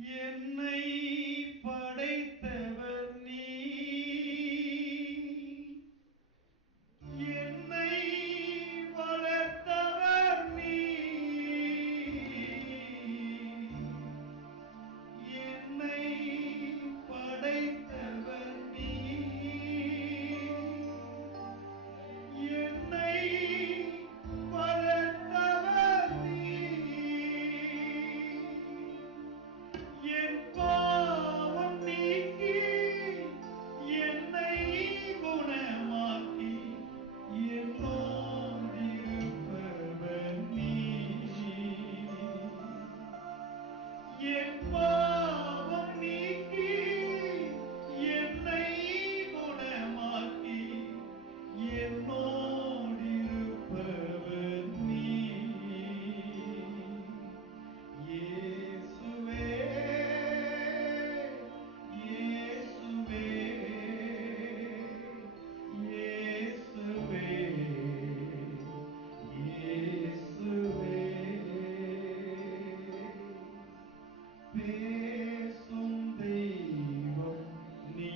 என்னை படைத்தவர் நீ, என்னை வளர்த்தவர் நீ, என்னை படைத்தவர் நீ, என்னை வளர்த்தவர் நீ, என் பாவம் நீக்கி என்னை குணமாக்கி என்னோடிருப்பவர் நீ, என் பாவம் நீக்கி என்னை குணமாக்கி என்னோடிருப்பவர் நீ. இயேசுவே இயேசுவே இயேசுவே இயேசுவே, பேசும் தெய்வம் நீ,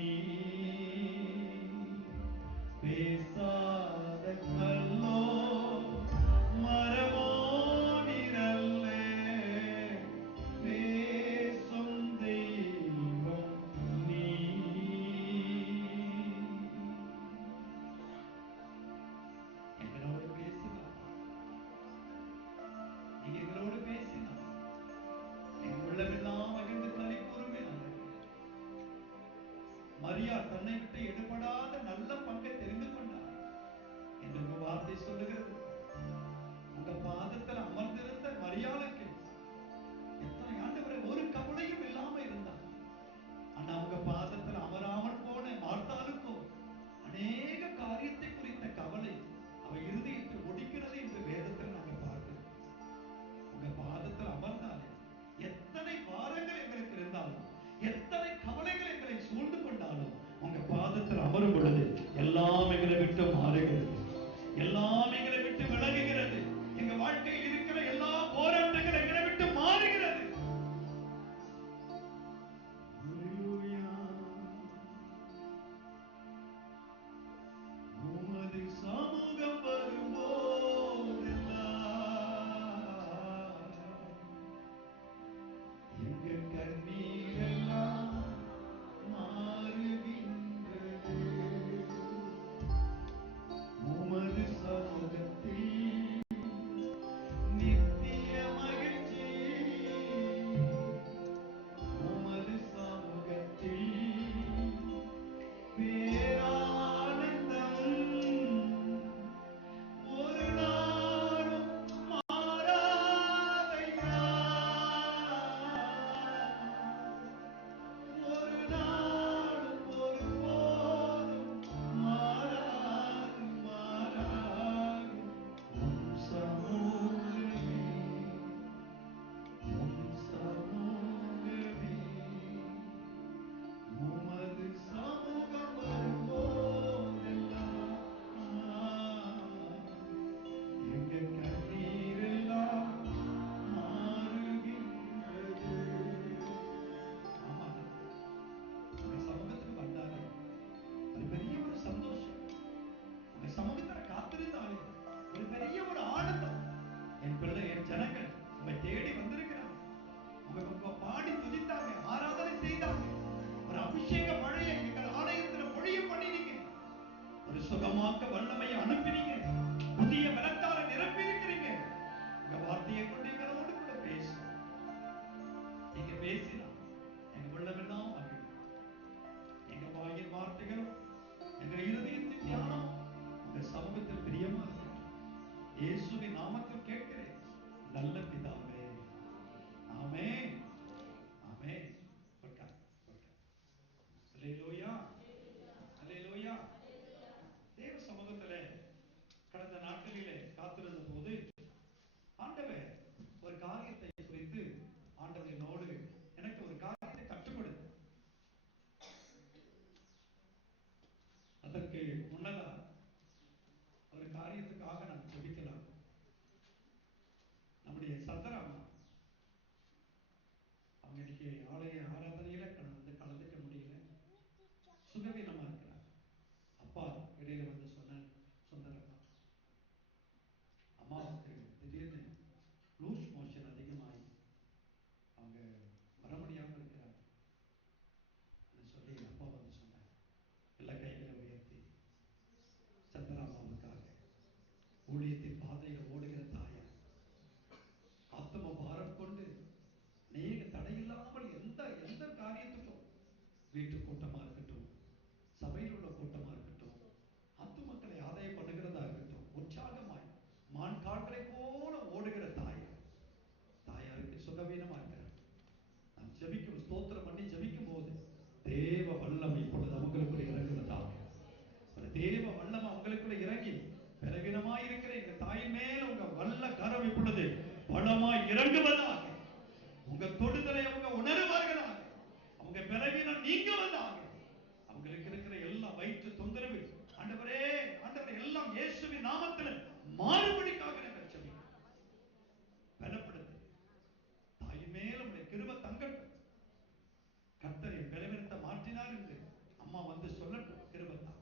பேசாத கல்லோ மரமோ நிரல்ல, பேசும் தெய்வம் நீ. எங்களோடு பேசினா, நீங்க எங்களோடு பேசினா எங்க உள்ளமெல்லாம் மகிழ்ந்து களி கூறுமே. மரியா தன்னை விட்டு எடுபடாத நல்ல பங்கை தெரிந்து கொண்டார் என்று உங்க வார்த்தை சொல்லுகிறது. உங்க பாதத்தில் அமர்ந்திருந்த மரியாளுக்கு எத்தனை ஆண்டவரை ஒரு கவலையும் இல்லாம இருந்தார். ஆனா உங்க பாதத்தில் அமராமல் போன மார்த்தாளுக்கும் அநேக காரியத்தை குறித்த கவலை அவ இருதயத்தை ஒடிக்கிறது என்று வேதத்தில் நாங்க பார்க்கிறோம். உங்க பாதத்தில் அமர்ந்தாலே எத்தனை பாரங்கள் எங்களுக்கு இருந்தாலும், எத்தனை கவலைகள் எங்களை சூழ்ந்து கொண்டாலும், உங்க பாதத்தில் அமரும் பொழுது எல்லாம் எங்களை விட்டு மாறுகிறது, எல்லாம் எங்களை இன்னைக்கு ஆலய ஆராதனையில கலந்துக்க முடியல, சுகவீனமா இருக்கிறார். அப்பா இடையில வந்து சொன்னாரப்பா, அம்மாவுக்கு திடீர்னு லூஸ் மோஷன் அதிகமாகி அவங்க வர முடியாமல் இருக்கிறார் சொல்லி அப்பா வந்து சொன்னார். எல்லா கைகளை உயர்த்தி சந்திராமாவுக்காக ஊழியத்தின் பாதையில் ஓடுகிற தாயா, ஆத்ம பாரம் கொண்டு அநேக தடையில்லாமல் எந்த எந்த காரியத்துக்கும், வீட்டு கூட்டமா இருக்கட்டும், சபையில் உள்ள கூட்டமா இருக்கட்டும், ஆத்துமக்களை ஆதாயம் பண்ணுகிறதா இருக்கட்டும், உற்சாகமாய் மான் கால்களை போல ஓடுகிற தாயாருக்கு சுகவீனமா இருக்கிறார். நாம் ஜெபிக்கும், ஸ்தோத்திரம் பண்ணி ஜெபிக்கும் போது தேவ வல்லமை இப்பொழுது அவங்களுக்குள்ள இறங்குவதாக. ஒரு தேவ வல்லமை அவங்களுக்குள்ள இறங்கி, பலவீனமாய் இருக்கிற எங்க தாயின் மேல உங்க வல்ல கரம் இப்பொழுது பலமாய் இறங்குவதாக. உங்க தொடுதலை அவங்க உணர்வார்களாக. அவங்க பலவீனம் நீங்குவதாக. அவங்களுக்கு இருக்கிற எல்லா வயிற்று தொந்தரவு ஆண்டவரே, ஆண்டவரே எல்லாம் இயேசுவின் நாமத்தில் மாறுபடிக்காக நாங்கள் ஜெபிக்கிறோம். பலப்படுத்து தாயின் மேல உங்களுடைய கிருபை தங்கட்டும். கர்த்தர் என் பலவீனத்தை மாற்றினார் என்று அம்மா வந்து சொல்லட்டும். கிருபைதான்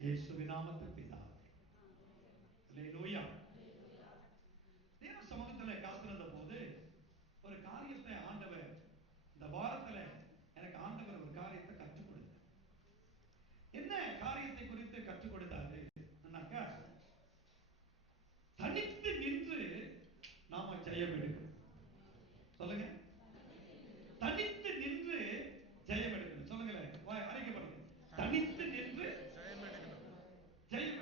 இயேசுவின் நாமத்தில் பிதாவே. அல்லேலூயா. தேவ சமூகத்தில் காத்திருந்த போது ஒரு காரியத்தை ஆண்டவர் இந்த வாரத்தில் எனக்கு ஆண்டவர் ஒரு காரியத்தை கற்றுக் கொடுத்தார். என்ன காரியத்தை குறித்து கற்றுக் கொடுத்தாரு? தனித்து நின்று நாம ஜெயம் எடுக்கணும். சொல்லுங்க, தனித்து நின்று ஜெயம் எடுக்கணும். சொல்லுங்களேன், அறிக்கை பண்ணுங்க. தனித்து நின்று ஜெயம்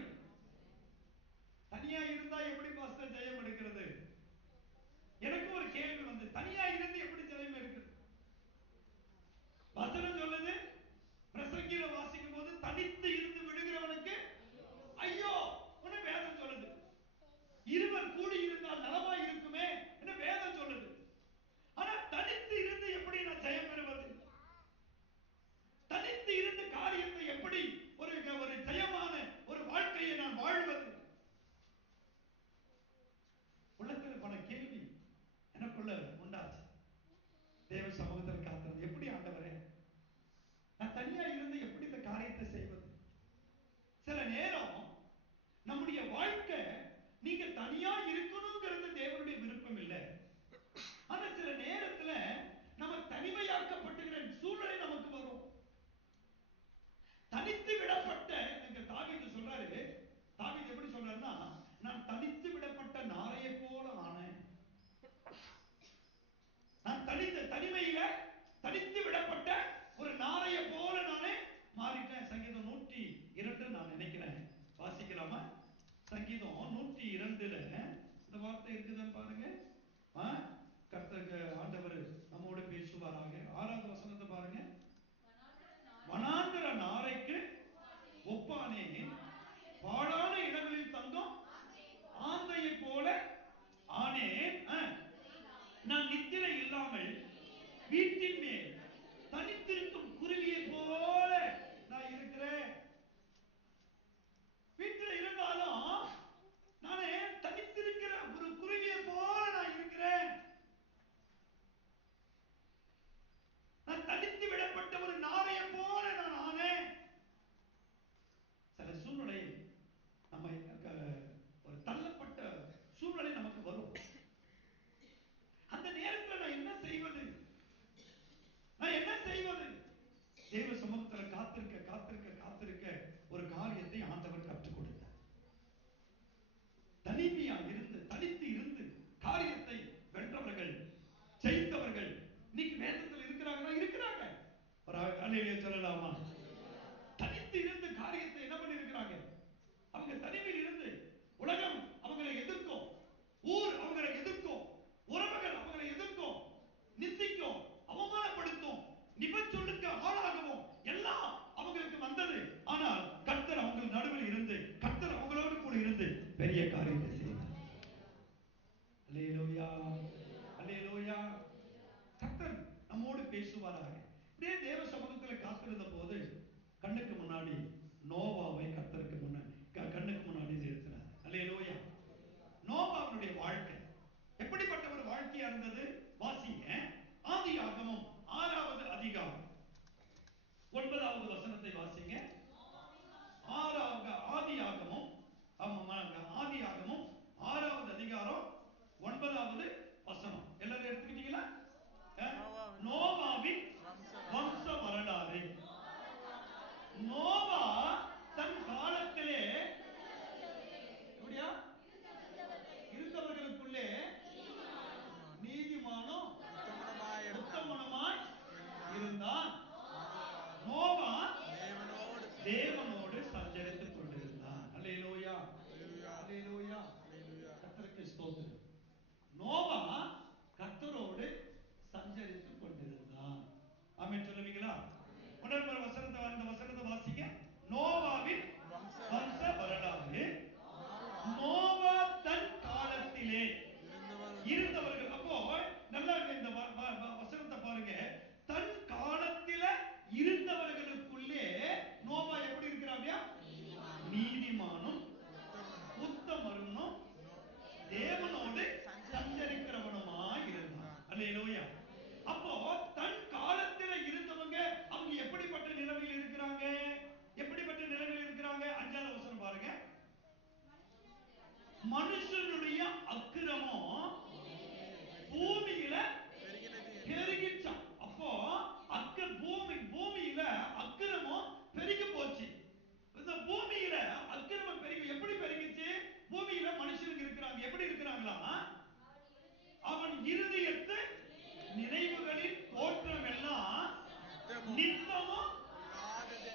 நித்தமும்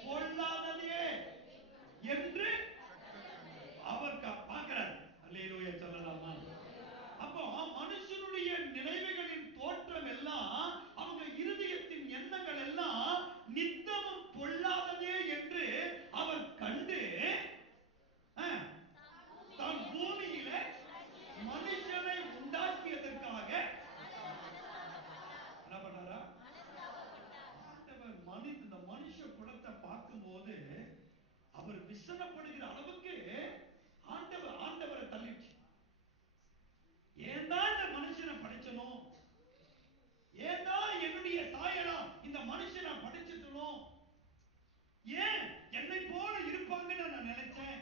பொல்லாததே என்று அவர் பார்க்கிறார். அல்லேலூயா சொல்லலாமா? அப்போ மனுஷனுடைய நினைவுகளின் தோற்றம் எல்லாம், அவங்க இருதயத்தின் எண்ணங்கள் எல்லாம் நித்தமும் பொல்லாததே என்று அவர் கண்டு தான் பூமியில மனுஷனை உண்டாக்கியதற்காக என்ன பண்ணாரா? இந்த மனுஷ குலத்தை பார்க்கும் போது அவர் விசனப்படுகிற அளவுக்கு ஆண்டவரை தள்ளிச்சு. ஏன்தான் இந்த மனுஷனை படைச்சனும், ஏன்தான் என்னுடைய சாயலா இந்த மனுஷனை படைச்சிட்டனும், ஏன் என்னை போல இருப்பாங்கன்னு நான் நினைச்சேன்,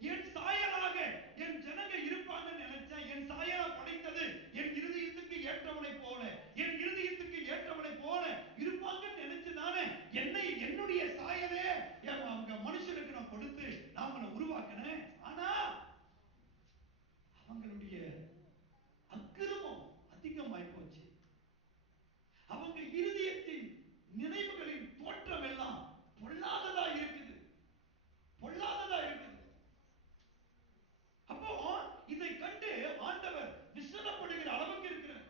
என் சாயலாக என் ஜனங்க இருப்பாங்கன்னு நினைச்சேன். என் சாயலா படைத்தது என் இருதயத்துக்கு ஏற்றவனை போல, என் இருதயத்துக்கு ஏற்றவனை போல இருப்பாங்கன்னு நினைச்சுதானே என்னுடைய சாயலே அவங்க மனுஷனுக்கு நான் கொடுத்து நான் அவனை உருவாக்கினேன். ஆனா அவங்களுடைய அக்கிரமம் அதிகமாய் போச்சு. அவங்க இருதயத்தின் நினைவுகளின் தோற்றம் எல்லாம் பொல்லாததா இருக்குது, பொல்லாததா இருக்குது. அப்போ இதை கண்டு ஆண்டவர் விசனப்படுகிற அளவுக்கு இருக்கிறார்.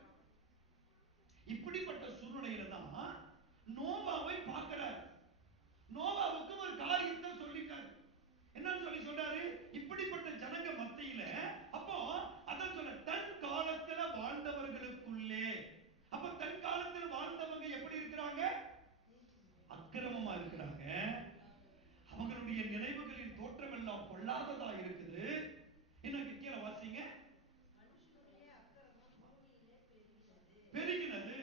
இப்படிப்பட்ட சூழ்நிலையில தான் நோவாவை பார்க்கிறார். நோவாவுக்கு ஒரு காரியத்தை சொல்லிட்டார். என்னன்னு சொல்றாரு? இப்படிப்பட்ட ஜனங்க மத்தியில, அப்போ அதான் சொல்ல, தன் காலத்துல வாழ்ந்தவர்களுக்குள்ளே. அப்ப தன் காலத்தில் வாழ்ந்தவங்க எப்படி இருக்கிறாங்க? அக்கிரமமா இருக்கிறாங்க. அவங்களுடைய நினைவுகளின் தோற்றம் எல்லாம் பொல்லாததா இருக்குது. எனக்கு கீழே வாசிங்க. பெருகினது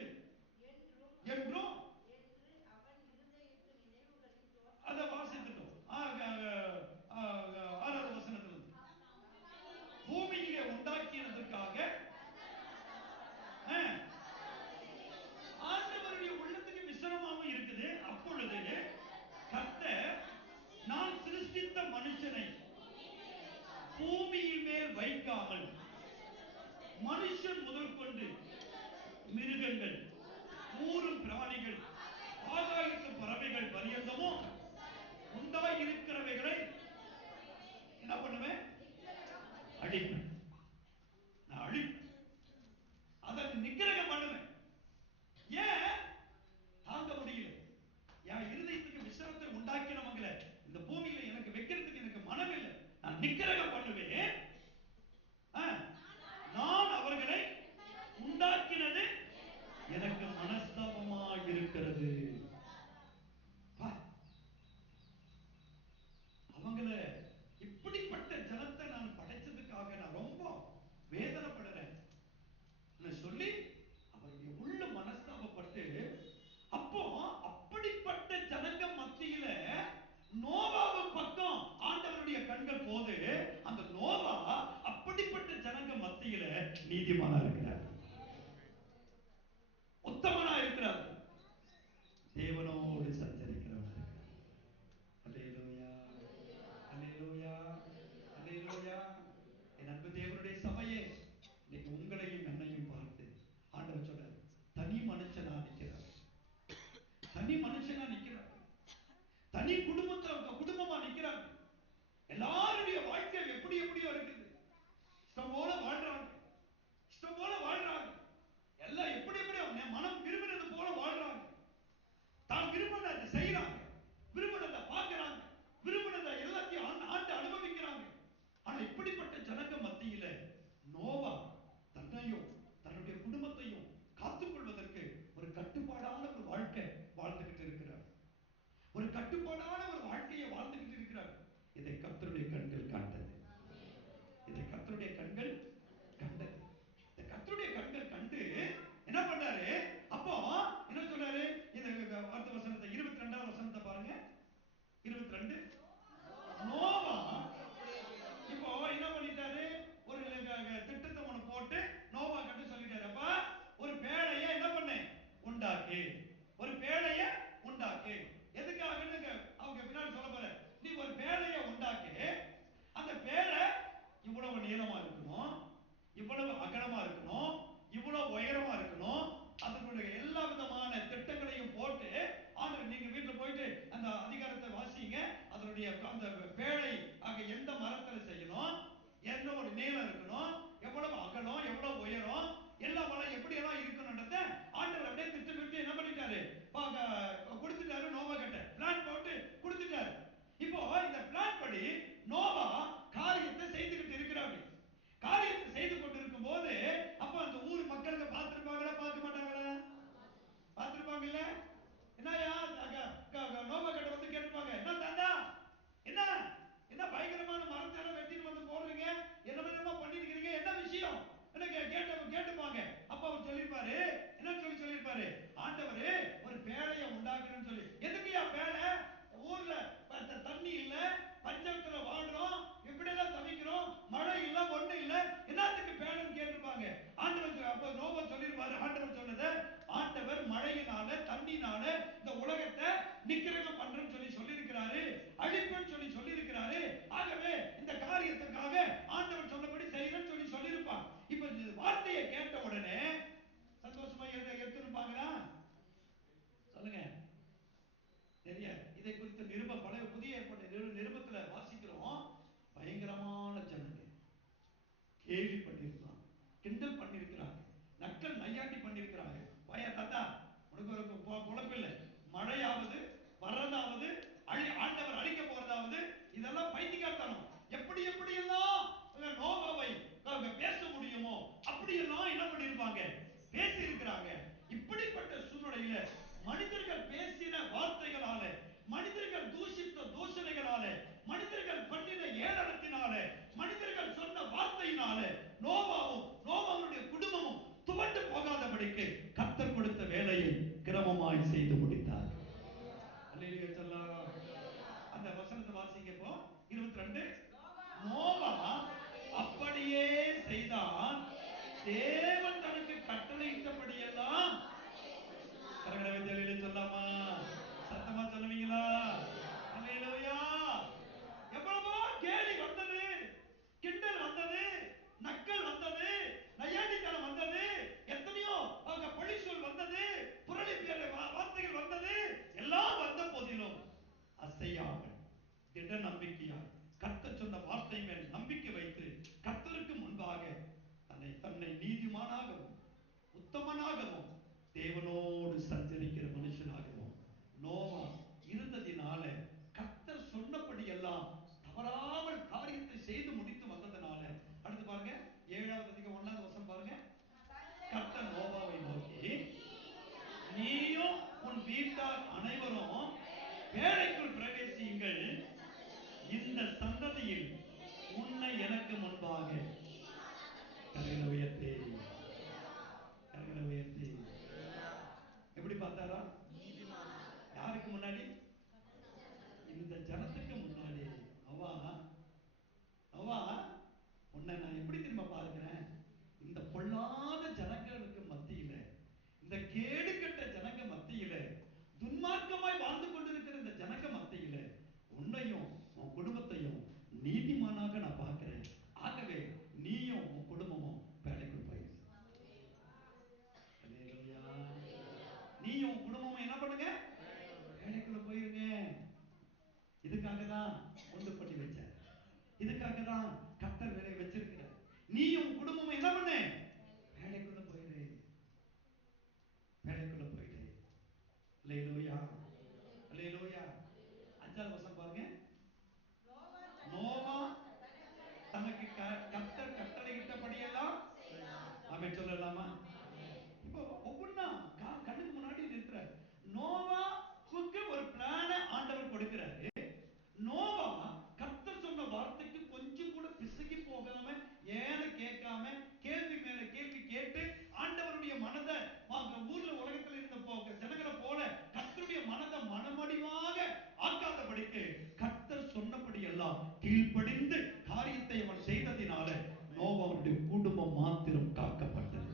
என்றும் அதை வாசித்துட்டோம். 6வது வசனத்துல பூமியிலே உண்டாக்கினதுக்காக ஆண்டவருடைய உள்ளத்துக்கு விசனமாகவும் இருக்குது. அப்பொழுது கர்த்தர், நான் சிருஷ்டித்த மனுஷனை பூமியின் மேல் வைக்காமல் மனுஷன் முதல் கொண்டு மிருகங்கள், ஊரும் பிராணிகள், ஆகாயத்து பறவைகள் பரியந்தமும் உண்டாய் இருக்கிறவைகளை என்ன பண்ணுவேன்? அழிப்பேன். நான் அழிப்பேன், அதை நிக்கிரகம் பண்ணுவேன். ஏன் தாங்க முடியல? என் இருதயத்துக்கு விசனத்தை உண்டாக்கினவங்கள இந்த பூமியில எனக்கு வைக்கிறதுக்கு எனக்கு மனம் இல்லை. நான் நிக்கிரகம் பண்ணுவேன். நான் அவர்களை உண்டாக்கினது எனக்கு மனஸ்தாபமா இருக்கிறது. அவங்கள இப்படிப்பட்ட ஜனத்தை நான் படைச்சதுக்காக நான் ரொம்ப வேதனைப்படுறேன் சொல்லி அவருடைய உள்ள மனஸ்தாபப்பட்டு, அப்போ அப்படிப்பட்ட ஜனங்க மத்தியில நோவாவு பக்கம் ஆண்டவருடைய கண்கள் போது, அந்த நோவா அப்படிப்பட்ட ஜனங்க மத்தியில நீதிமானா இருக்கிறார். ஒத்த தேவனோடு சஞ்சரிக்கிற மனுஷனாகவும் நோவா இருந்ததினால கர்த்தர் சொன்னபடி எல்லாம் தவறாமல் காரியத்தை செய்து முடித்து வந்ததனால, அடுத்து பாருங்க 7வது அதிகாரம் 1வது வசனம் பாருங்க. கர்த்தர் நோவாவை நோக்கி, நீயும் உன் வீட்டார் அனைவரும் பேழைக்குள் பிரவேசியுங்கள், இந்த சந்ததியில் உன்னை எனக்கு முன்பாக. கரங்களை உயர்த்தி, கரங்களை உயர்த்தி. எப்படி பார்த்தாரா? யாருக்கு முன்னாடி? இந்த ஜனத்துக்கு முன்னாடி. நோவா, உன்னை நான் எப்படி திரும்ப பார்க்கிறேன்? இந்த பொல்லாத ஜனங்களுக்கு மத்தியில, இந்த கேடுகட்ட ஜனங்க மத்தியில, துன்மார்க்கமாய் வாழ்ந்து கொண்டிருக்கிற இந்த ஜனங்க மத்தியில உன்னையும் உன் குடும்பத்தையும் நீதிமானாக நான் பார்க்கிறேன். ஆகவே நீயும் உன் குடும்பமும் வேலைக்குள் போயிரு. நீயும் உன் குடும்பமும் என்ன பண்ணுங்க? வேலைக்குள்ள போயிருங்க. இதுக்காக தான் ஒன்று பண்ணி வச்சார். இதுக்காக தான் கர்த்தர் வேலையை வச்சிருக்கிறார். நீயும் குடும்பமும் என்ன பண்ணு? வேலைக்குள்ள போயிரு, வேலைக்குள்ள போயிடு. அல்லேலூயா, அல்லேலூயா. 5வது வசனம் பாருங்க. நோவா தனக்கு கர்த்தர் கட்டளையிட்டபடியெல்லாம் ஆமென் சொல்லலாமா? இப்போ ஒவ்வொன்னா கண்ணுக்கு முன்னாடி நிற்கிற நோவாவுக்கு ஒரு பிளான ஆண்டவர் கொடுக்கிறாரு. நோவா கர்த்தர் சொன்ன வார்த்தைக்கு கொஞ்சம் கூட பிசகி போகாம, ஏன்னு கேட்காம, கேள்வி மேல கேள்வி கேட்டு ஆண்டவருடைய மனதை ஊர்ல உலகத்தில் இருந்த ஜனங்களை போல கர்த்தருடைய மனதை மனமடிவாக ஆக்காதபடிக்கு கர்த்தர் சொன்னபடி எல்லாம் கீழ்ப்படிந்து காரியத்தை அவன் செய்ததினால நோவாவுடைய குடும்பம் மாத்திரம் காக்கப்பட்டது.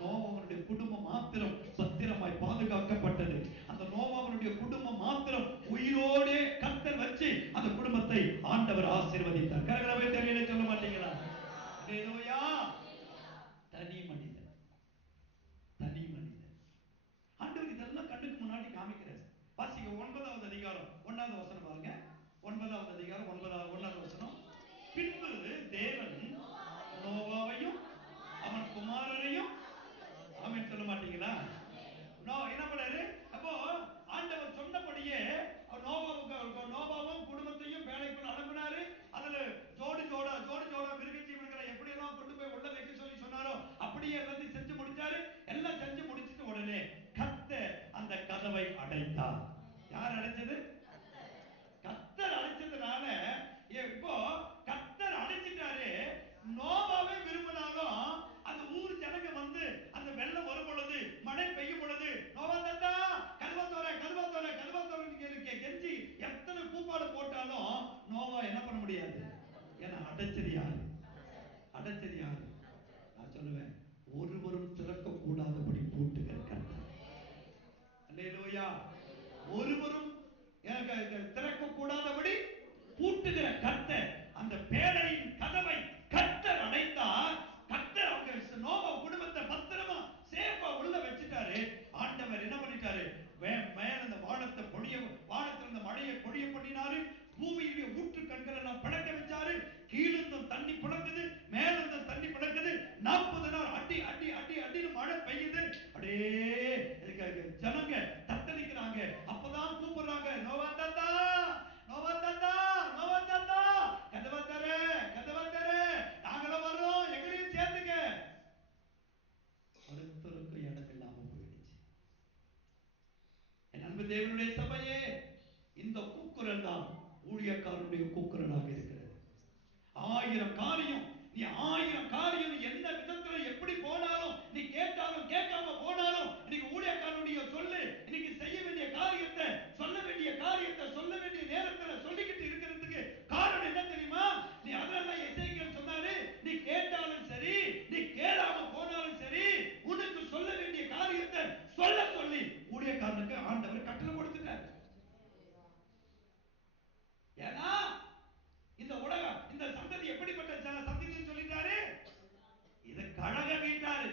நோவாவுடைய குடும்பம் மாத்திரம் பத்திரமாய் பாதுகாக்கப்பட்டது. அந்த நோவாவுடைய குடும்பம் மாத்திரம் உயிரோடு கர்த்தர் வச்சு அந்த குடும்பத்தை ஆண்டவர் ஆசீர்வதித்தார். கரங்களை வைத்து சொல்ல மாட்டீங்களா? அல்லேலூயா. தனி மனிதன், தனி மனிதன். ஆண்டவர் இதெல்லாம் கண்ணுக்கு முன்னாடி காமிக்கிறார். வாசிங்க 9வது அதிகாரம் 1வது வசனம் பாருங்க. 9வது அதிகாரம் 1வது வசனம். பின்பு தேவன் நோவாவையும் அவன் குமாரரையும் ஆமென் சொல்ல மாட்டீங்களா? என்ன பண்ணாரு? அப்போ ஆண்டவர் சொன்னபடியே நோவாவும் குடும்பத்தையும் வேலைக்குள்ள அனுப்பினாரு. அதுல ஜோடி ஜோடா மிருக ஜீவன்களை எப்படி எல்லாம் கொண்டு போய் உள்ள வைக்க சொல்லி சொன்னாரோ அப்படியே எல்லாத்தையும் செஞ்சு முடிச்சாரு. எல்லாம் செஞ்சு முடிச்சிட்டு உடனே கர்த்தர் அந்த கதவை அடைத்தார். யார் அடைச்சது? கர்த்தர் அடைச்சதுனால இப்போ கர்த்தர் அடைச்சிட்டாரு. நோவாவே விரும்பினாலும் அந்த ஊர் ஜனங்க வந்து அந்த வெள்ளம் வரும் பொழுது, மழை பெய்யும் பொழுது, நோவா தாத்தா கதவை தோற கெஞ்சி எத்தனை கூப்பாடு போட்டாலும் நோவா என்ன பண்ண முடியாது. ஏன்னா அடைச்சது யாரு? அடைச்சது யாரு? நான் சொல்லுவேன், ஒருவரும் திறக்க கூடாதபடி பூட்டுகிற கர்த்தர். அல்லேலூயா. ஒருவரும் திறக்க கூடாதபடி பூட்டுகிற கர்த்தர் அந்த பேழையின் கதவை கர்த்தர் அடைத்தார். கர்த்தர் அவங்க நோவா குடும்பத்தை பத்திரமா சேஃபா உள்ள வச்சிட்டாரு. ஆண்டவர் என்ன பண்ணிட்டாரு? மேல அந்த வானத்துல இந்த மழையை பொழிய பண்ணினாரு. பூமியுடைய ஊற்று கண்கள் எல்லாம் பிளக்க வச்சாரு. கீழிருந்தும் தண்ணி பிளக்குது, மேல இருந்தும் தண்ணி பிளக்குது. 40 நாள் அடி அடி அடி அடின்னு மழை பெய்யுது. அப்படியே ஜனங்க தத்தளிக்கிறாங்க. அப்பதான் கூப்பிடுறாங்க, நோவா தாத்தா, நோவா தாத்தா, நோவா தாத்தா, கதவை தர, நாங்களும் வர்றோம், எங்களையும் சேர்த்துக்க. ஒருத்தருக்கு இடம் இல்லாம போயிடுச்சு. என் அன்பு தேவனுடைய சபையே, இந்த கூக்குரல் தான் ஊழியக்காரனுடைய கூக்குரலாக இருக்கிறது. 1000 காரியம், நீ 1000 காரியம் எந்த விதத்துல எப்படி போனாலும், நீ கேட்டாலும் கேட்காம போனாலும், இன்னைக்கு ஊழியக்காரனுடைய சொல்லு, இன்னைக்கு செய்ய வேண்டிய காரியத்தை, சொல்ல வேண்டிய காரியத்தை சொல்ல வேண்டிய நேரத்தில் சொல்லிக்கிட்டு இருக்கிறதுக்கு காரணம் என்ன தெரியுமா? நீ அதனால எசேக்கியேல் சொன்னாரு, நீ கேட்டாலும் சரி, நீ கேளாம போனாலும் சரி, உனக்கு சொல்ல வேண்டிய காரியத்தை சொல்ல சொல்லி ஊழியக்காரனுக்கு ஆண்டவர் கட்டளை கொடுத்துட்டார். ஏன்னா இந்த உலகம், இந்த சந்ததி எப்படிப்பட்ட சந்ததி சொல்லிட்டாரு? இது கழக வீட்டாரு.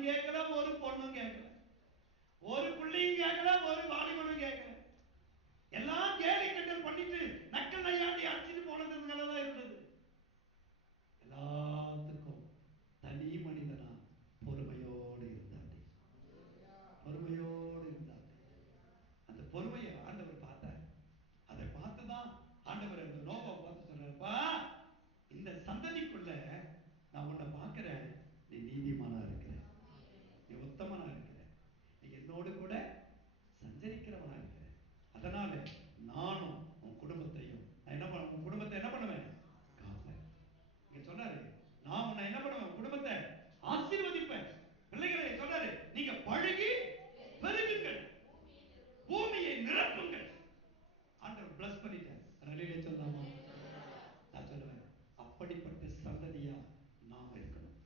ஆணும் கேட்கல, ஒரு பொண்ணும் கேட்கல, ஒரு பிள்ளையும் கேட்கல, ஒரு வாலிபனும் கேட்கல. எல்லாம் கேலி கிண்டல் பண்ணிட்டு நக்கல் நையாண்டி அடிச்சிட்டு போனதுனாலதான் இருந்தது. எல்லாத்துக்கும் தனி மனிதனா பொறுமையோடு இருந்தார். பொறுமையோடு இருந்தார். அந்த பொறுமையை ஆண்டவர் பார்த்தார். அதை பார்த்துதான் ஆண்டவர் அந்த நோவாவை பார்த்து சொல்றாருப்பா, இந்த சந்ததிக்குள்ள நான் உன்னை பார்க்கிறேன், நீ நீதிமானா இருக்கிற, நீ உத்தமனா இருக்கிற, நீ என்னோடு கூட சஞ்சரிக்கிறவனா இருக்கிற. அதனால நானும் உன் குடும்பத்தையும் உன் குடும்பத்தை என்ன பண்ணுவேன், காப்பேன். இங்க சொன்னாரு, நான் உன்னை என்ன பண்ணுவேன், குடும்பத்தை ஆசீர்வதிப்பேன். பிள்ளைகளை சொல்றாரு, நீங்க பழகி பெருகுங்கள், பூமியை நிரப்புங்கள். ஆண்டவர் பிளஸ் பண்ணிட்டார். ரலிலே சொல்லலாமா? நான் சொல்லுவேன், அப்படிப்பட்ட சந்ததியா நாம் இருக்கணும்.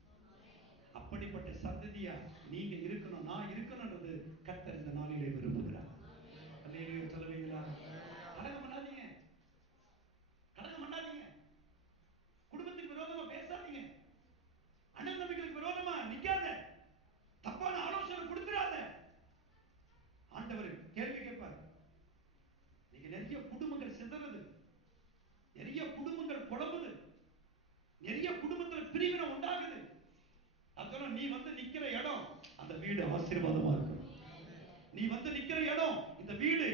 அப்படிப்பட்ட சந்ததியா நீங்க இருக்கணும், நான் இருக்கணும்ன்றது கர்த்தர் இந்த நாளிலே விரும்புகிறார். அல்லேலூயா சொல்லுவீங்களா? கலகம் பண்ணாதீங்க, கலகம் பண்ணாதீங்க, குடும்பத்துக்கு விரோதமா பேசாதீங்க, அண்ணன் தம்பிகளுக்கு விரோதமா நிக்காத, தப்பான ஆலோசனை கொடுத்துறாத. ஆண்டவர் கேள்வி கேட்பார். நீங்க நிறைய குடும்பங்கள் சிதறது, நிறைய குடும்பங்கள் குழம்புது, நிறைய குடும்பத்தில் பிரிவினை உண்டாகுது. அதனால நீ வந்து நிக்கிற இடம் அந்த வீடு ஆசீர்வாதமா இருக்கணும். நீ வந்து நிக்கிற இடம் இந்த வீடு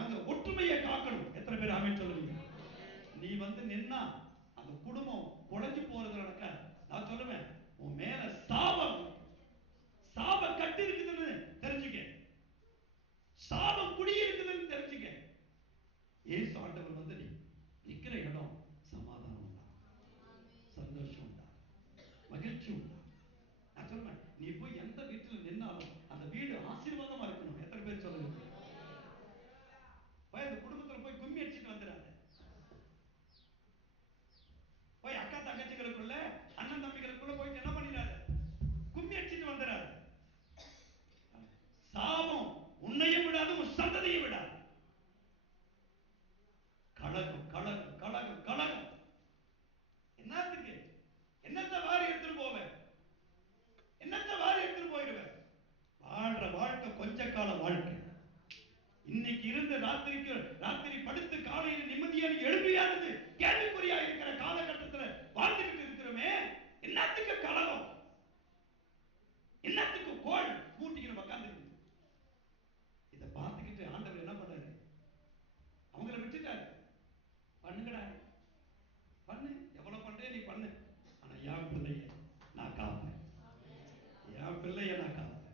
அங்க ஒற்றுமையை காக்கணும். எத்தனை பேர் ஆமென் சொல்லுவீங்க? நீ வந்து நின்னா அந்த குடும்பம் குழஞ்சு போறது நடக்க. நான் சொல்லுவேன், உன் மேல சாபம், சாப கட்டு இருக்குதுன்னு தெரிஞ்சுக்க, சாபம் குடி இருக்குதுன்னு தெரிஞ்சுக்க. ஏசு ஆண்டவர் வந்து நீ நிக்கிற இடம் சமாதானம் உண்டா, சந்தோஷம் உண்டா, மகிழ்ச்சி உண்டா. நான் சொல்லுவேன், நீ போய் எந்த வீட்டில் நின்னாலும் அந்த வீடு ஆசீர்வாதமா இருக்கணும். எத்தனை பேர் சொல்லுவீங்க? போய் அந்த குடும்பத்தில் போய் கும்மி அடிச்சுட்டு வந்துடாத. போய் அக்கா தங்கச்சிகளுக்குள்ள அண்ணன் தம்பிகளுக்குள்ள போயிட்டு என்ன பண்ணிடாத, கும்மி அடிச்சுட்டு வந்துடாத. சாபம் உன்னையும் விடாது, உன் சந்ததியும் விடாது. கலகம் கலகம் கலகம் கலகம். என்னத்துக்கு? என்னத்தை வாரி எடுத்துட்டு போவேன், என்னத்தை வாரி எடுத்துட்டு போயிடுவேன். வாழ்ற வாழ்க்கை கொஞ்ச கால வாழ்க்கை. இன்னைக்கு இருந்த ராத்திரி படுத்து காலையில் நிம்மதியான எழுப்பியானது கேள்விக்குறியா இருக்கிற காலகட்டத்தில் வாழ்ந்துகிட்டு இருக்கிறோமே. என்னத்துக்கு கலகம், என்னத்துக்கு கோள் மூட்டிக்கிற உட்கார்ந்து. இதை பார்த்துக்கிட்டு ஆண்டவர் என்ன பண்ணாரு, அவங்கள விட்டுட்டாரு. பண்ணுங்கடா, பண்ணு, எவ்வளவு பண்றே நீ பண்ணு, ஆனா என் பிள்ளைய நான் காப்பேன், என் பிள்ளைய நான் காப்பேன்.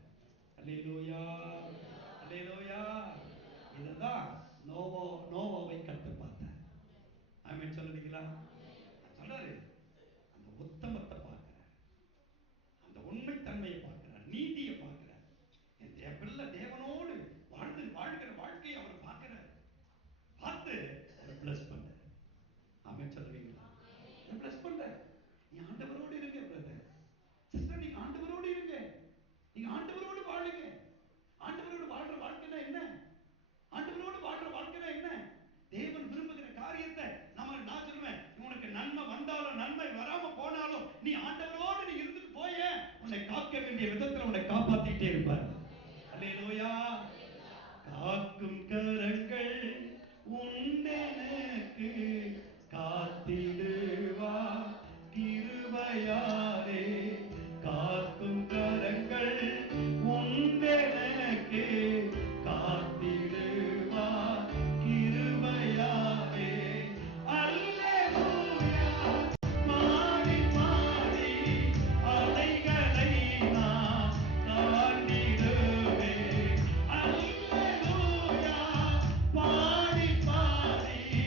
அல்லேலூயா, அல்லேலூயா. இதுதான் நோவாவை கத்து பார்த்தார். ஆமென் சொல்லுவீங்களா? சொல்றாரு, அந்த உத்தமத்தை பார்க்கிறார், அந்த உண்மை தன்மையை பார்க்கிறார், நீதியை பார்க்கிறார். என் பிள்ளை தேவனோடு வாழ்கிற வாழ்க்கையை அவர் பார்க்கிறார். பார்த்து அவர் பிளஸ் பண்றார். ஆமென் சொல்லுவீங்களா? பிளஸ் பண்றார். நீ ஆண்டவரோடு இருங்க பிரதர், சிஸ்டர், நீங்க ஆண்டவரோடு இருங்க, நீங்க ஆண்டவரோடு வாழுங்க. ஆண்டவரோடு வாழ்ற வாழ்க்கைனா என்ன? ஆண்டவரோடு வாழ்ற வாழ்க்கைனா என்ன? தேவன் விரும்புகிற காரியத்தை நான் சொல்லுவேன், உனக்கு நன்மை வந்தாலும் நன்மை வராம போனாலும் நீ ஆண்டவரோடு நீ இருந்துட்டு போய, உன்னை காக்க வேண்டிய விதத்தில் உன்னை காப்பாத்திட்டே இருப்பார். அல்லேலூயா. காக்கும் கரங்கள் உண்டெனக்கு காத்திடுவார் கிருபையாலே, காக்கும் கரங்கள் உண்டெனக்கு காத்திடுவார் கிருபையாலே. அல்லேலூயா. மாறி மாறி அலைகளை நான் தாண்டிடுவேன். அல்லேலூயா. பாடி பாடி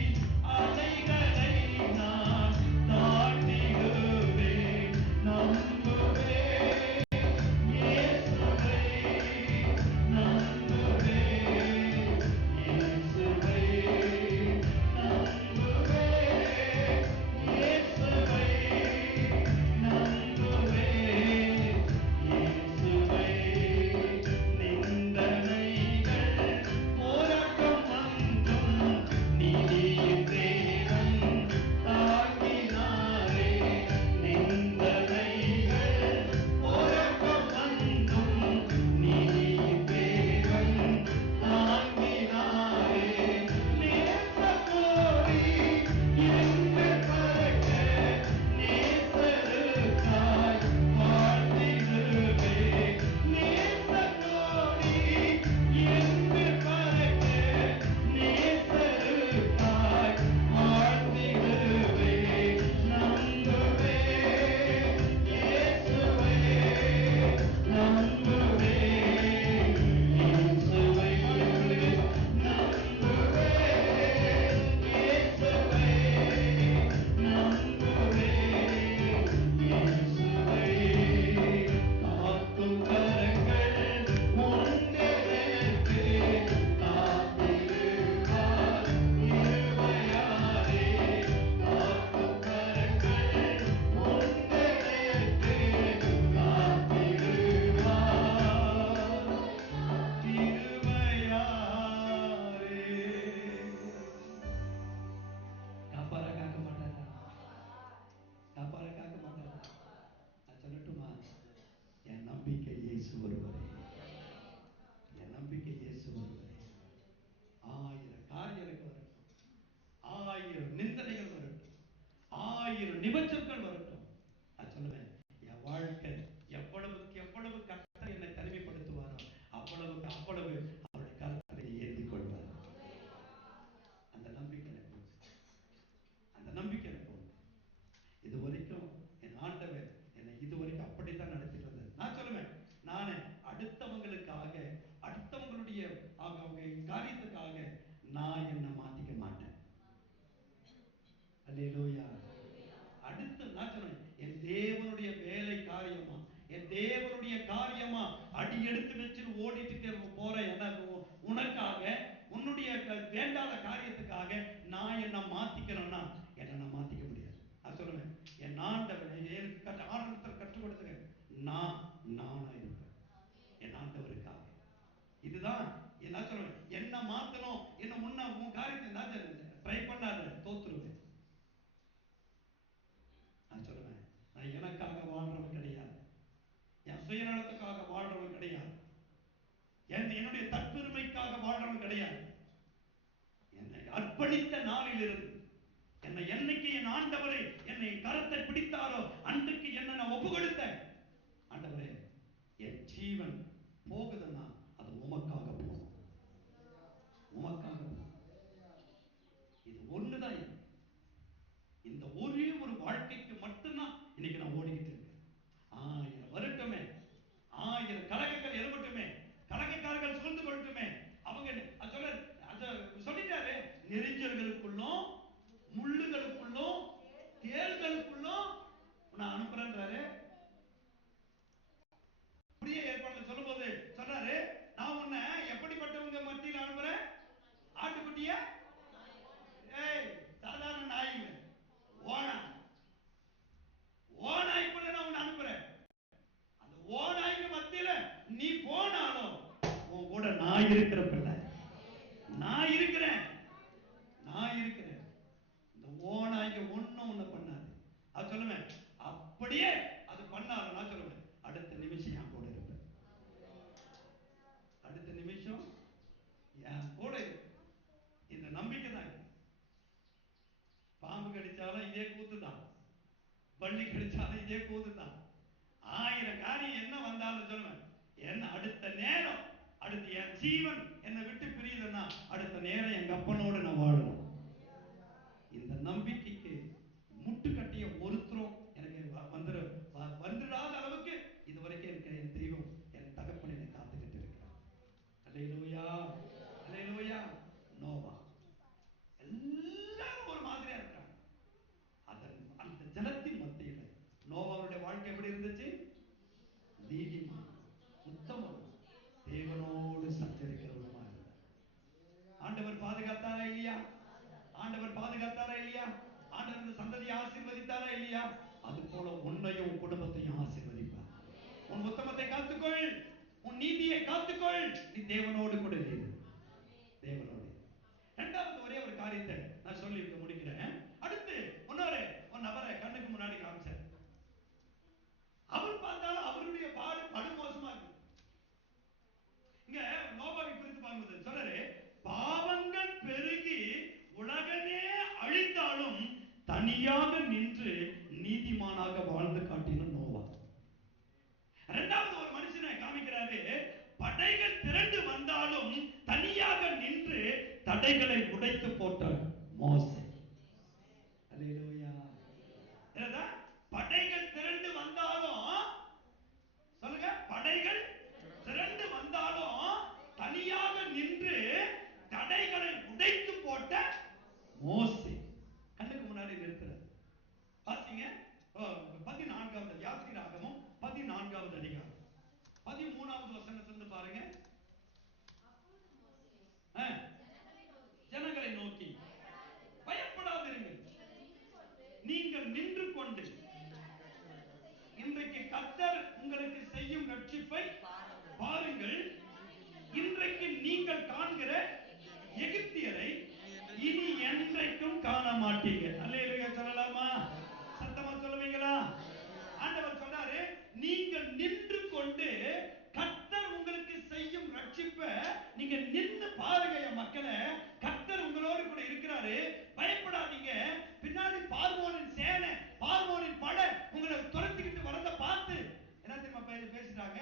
இயேசு ஒருவரே. என் நம்பிக்கை இயேசு ஒருவரே. 1000 காரியம் எனக்கு வரட்டும், 1000 நிந்தனைகள் வரட்டும், 1000 நிபச்சங்கள் வரட்டும், நான் சொல்லுவேன் என் வாழ்க்கை எவ்வளவுக்கு எவ்வளவு கர்த்தர் என்னை தனிமைப்படுத்துவாரோ அவ்வளவுக்கு அவ்வளவு அவருடைய கர்த்தரை ஏந்தி கொள்வார். அந்த நம்பிக்கை எனக்கு உண்டு. அந்த நம்பிக்கை எனக்கு உண்டு. இது வரைக்கும் என் ஆண்டவர் என்னை இதுவரைக்கும் அப்படித்தான் நடத்திட்டு வந்தார். நான் சொல்லுவேன், நானே அடுத்தவங்களுக்காக, அடுத்தவங்களுடைய அவங்க காரியத்துக்காக நான் என்ன மாத்திக்க மாட்டேன். அல்லேலூயா. அடுத்து நான் சொல்றேன், என் தேவனுடைய வேலை காரியமா, என் தேவனுடைய காரியமா அடி எடுத்து வச்சு ஓடிட்டு போற எனக்கு உனக்காக, உன்னுடைய வேண்டாத காரியத்துக்காக நான் என்ன மாத்திக்கிறேன்னா என்ன நான் மாத்திக்க முடியாது. நான் சொல்லுவேன், என் ஆண்டவர் எனக்கு ஆரம்பத்தில் கற்றுக் கொடுத்தது, நானா இருப்பேன் என் ஆண்டவருக்காக. இதுதான் என்ன சொல்லுவேன், என்ன மாத்தணும், என்ன முன்ன உன் காரியத்தை ட்ரை பண்ணாத, தோத்துருவேன். நான் சொல்லுவேன், நான் எனக்காக வாழ்றவன் கிடையாது, என் சுயநலத்துக்காக வாழ்றவன் கிடையாது, என்னுடைய தற்பெருமைக்காக வாழ்றவன் கிடையாது. என்னை அர்ப்பணித்த நாளிலிருந்து, என்னை என்னைக்கு என் ஆண்டவரை என்னை கரத்தை பிடித்தாரோ அன்றைக்கு என்ன நான் ஒப்பு கொடுத்தேன். ஆண்டவரே, என் ஜீவன் போகுதுன்னா அது உமக்காக போகும், உமக்காக போகும். இது ஒண்ணுதான். இந்த ஒரே ஒரு வாழ்க்கைக்கு மட்டும்தான் இன்னைக்கு நான் ஓடிக்கிட்டு இருக்கேன். 1000 வரட்டுமே, 1000 கலகங்கள் எழும்பட்டுமே, கலகக்காரர்கள் சூழ்ந்து கொள்ளட்டுமே. அவங்க சொல்லிட்டாரு, நெறிஞ்சல்களுக்குள்ளும் முள்ளுகளுக்குள்ளும் தேள்களுக்குள்ளும் நான் அனுப்புறேன்றாரு. புதிய ஏற்பாடுல சொல்லும் போது சொல்றாரு, நான் உன்னை எப்படிப்பட்டவங்க மத்தியில் அனுப்புறேன்? ஆட்டுக்குட்டிய, சாதாரண நாய் இல்லை, ஓநாய்க்குள்ள நான் உன்னை அனுப்புறேன். அந்த ஓநாய்க்கு மத்தியில நீ போனாலும் உன் கூட நான் இருக்கிற பிள்ளை, நான் இருக்கிறேன், நான் இருக்கிறேன். இந்த ஓநாய்க்கு ஒண்ணும் ஒண்ணு பண்ணாது. அது சொல்லுவேன், அப்படியே அது பண்ணாலும் நான் சொல்லுவேன், அடுத்த நிமிஷம் என் கூட இருப்பேன், அடுத்த நிமிஷம் என் கூட இருப்பேன். இந்த நம்பிக்கை தான். பாம்பு கடிச்சாலும் இதே கூத்து தான், பள்ளி கடிச்சாலும் இதே கூத்து தான். 1000 காரியம் என்ன வந்தாலும் சொல்லுவேன், என்ன அடுத்த நேரம், அடுத்து என் ஜீவன் என்னை விட்டு பிரியுதுன்னா அடுத்த நேரம் எங்க அப்பனோடு நான் வாழணும். இந்த நம்பிக்கைக்கு முட்டு கட்டிய ஒருத்தரும் எனக்கு வந்துடாத அளவுக்கு இதுவரைக்கும் எனக்கு என் தெய்வம், என் தகப்பன் என்னை காத்துக்கிட்டு இருக்கிறார். அல்லேலூயா, அல்லேலூயா. நோவா எல்லாரும் ஒரு மாதிரியா இருக்காங்க. அந்த ஜனத்தின் மத்தியில் நோவாவுடைய வாழ்க்கை எப்படி இருந்துச்சு? நீதிமான், உத்தமன், தேவனோடு சஞ்சரிக்கிறவருமா இருந்தார். ஆண்டவர் பாதுகாத்தாரா இல்லையா? ஆண்டவர் பாதுகாத்தாரா இல்லையா? ஆண்டவர் இந்த சந்ததியை ஆசீர்வதித்தாரா இல்லையா? அது போல உன்னையும் குடும்பத்தையும் ஆசீர்வதிப்பார். உன் உத்தமத்தை காத்துக்கொள், உன் நீதியை காத்துக்கொள், நீ தேவனோடு கூட இரு, தேவனோடு. இரண்டாவது ஒரே ஒரு காரியத்தை நான் சொல்லி முடிக்கிறேன். அடுத்து இன்னொரு நபரை கண்ணுக்கு முன்னாடி காமிச்சார். அவர் பார்த்தாலும் அவருடைய பாடு படுமோசமா இருக்கு. இங்க நோபாவை குறித்து பார்க்கும்போது சொல்றாரு, பாவங்கள் பெருகி உலகமே அழிந்தாலும் தனியாக நின்று நீதிமானாக வாழ்ந்து காட்டின நோவா. இரண்டாவது ஒரு மனுஷனை காமிக்கிறாரு, படைகள் திரண்டு வந்தாலும் தனியாக நின்று தடைகளை உடைத்து போட்டார் மோசே. அல்லேலூயா. படைகள் திரண்டு வந்தாலும், சொல்லுங்க, படைகள் திரண்டு வந்தாலும் தனியாக நின்று தடைகளை உடைத்து போட்ட மோசே கண்ணுக்கு முன்னாடி நிற்கிறார். பாத்தீங்க 14வது யாத்திராகமம் 14வது அதிகாரம் 13வது வசனத்திலிருந்து பாருங்க. ஜனங்களை நோக்கி, பயப்படாதிருங்கள், நீங்கள் நின்று கொண்டு இன்றைக்கு கர்த்தர் உங்களுக்கு செய்யும் ரட்சிப்பை பாருங்கள். இன்றைக்கு நீங்கள் காண்கிற எகிப்தியரை இனி என்றைக்கும் காண மாட்டீங்க. அல்லேலூயா சொல்லலாமா? சத்தமா சொல்லுவீங்களா? ஆண்டவர் சொன்னாரு, நீங்கள் நின்று கொண்டு நீங்க நின்னு பாருங்க என் மக்களே, கர்த்தர் உங்களோடு கூட இருக்கிறாரு. பயப்படாதீங்க. பின்னாடி பார்வோனின் சேனை, பார்வோனின் படை உங்களை துரத்திக்கிட்டு வரத பார்த்து என்ன தெரியுமா பேசிட்டாங்க?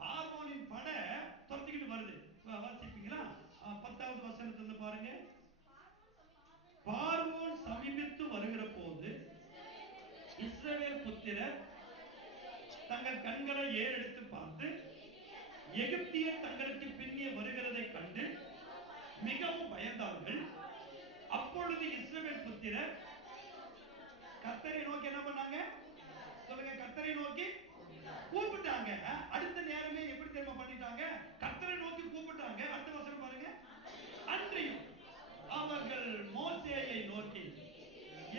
பார்வோனின் படை துரத்திக்கிட்டு வருது. வாசிப்பீங்களா? 10வது வசனத்துல பாருங்க. பார்வோன் சமீபித்து வருகிற போது இஸ்ரவேல் புத்திரர் தங்கள் கண்களை ஏறெடுத்து பார்த்து எகிப்தியர் தங்களுக்கு பின்னே வருகிறதை கண்டு மிகவும் பயந்தார்கள். அப்பொழுது இஸ்ரவேல் புத்திரர் கர்த்தரை நோக்கி என்ன பண்ணாங்க? சொல்லுங்க. கர்த்தரை நோக்கி கூப்பிட்டாங்க. அடுத்த நேரமே எப்படி தெரியுமா பண்ணிட்டாங்க? கர்த்தரை நோக்கி கூப்பிட்டாங்க. அடுத்த வசனம் பாருங்க. அன்றியும் அவர்கள் மோசேயை நோக்கி,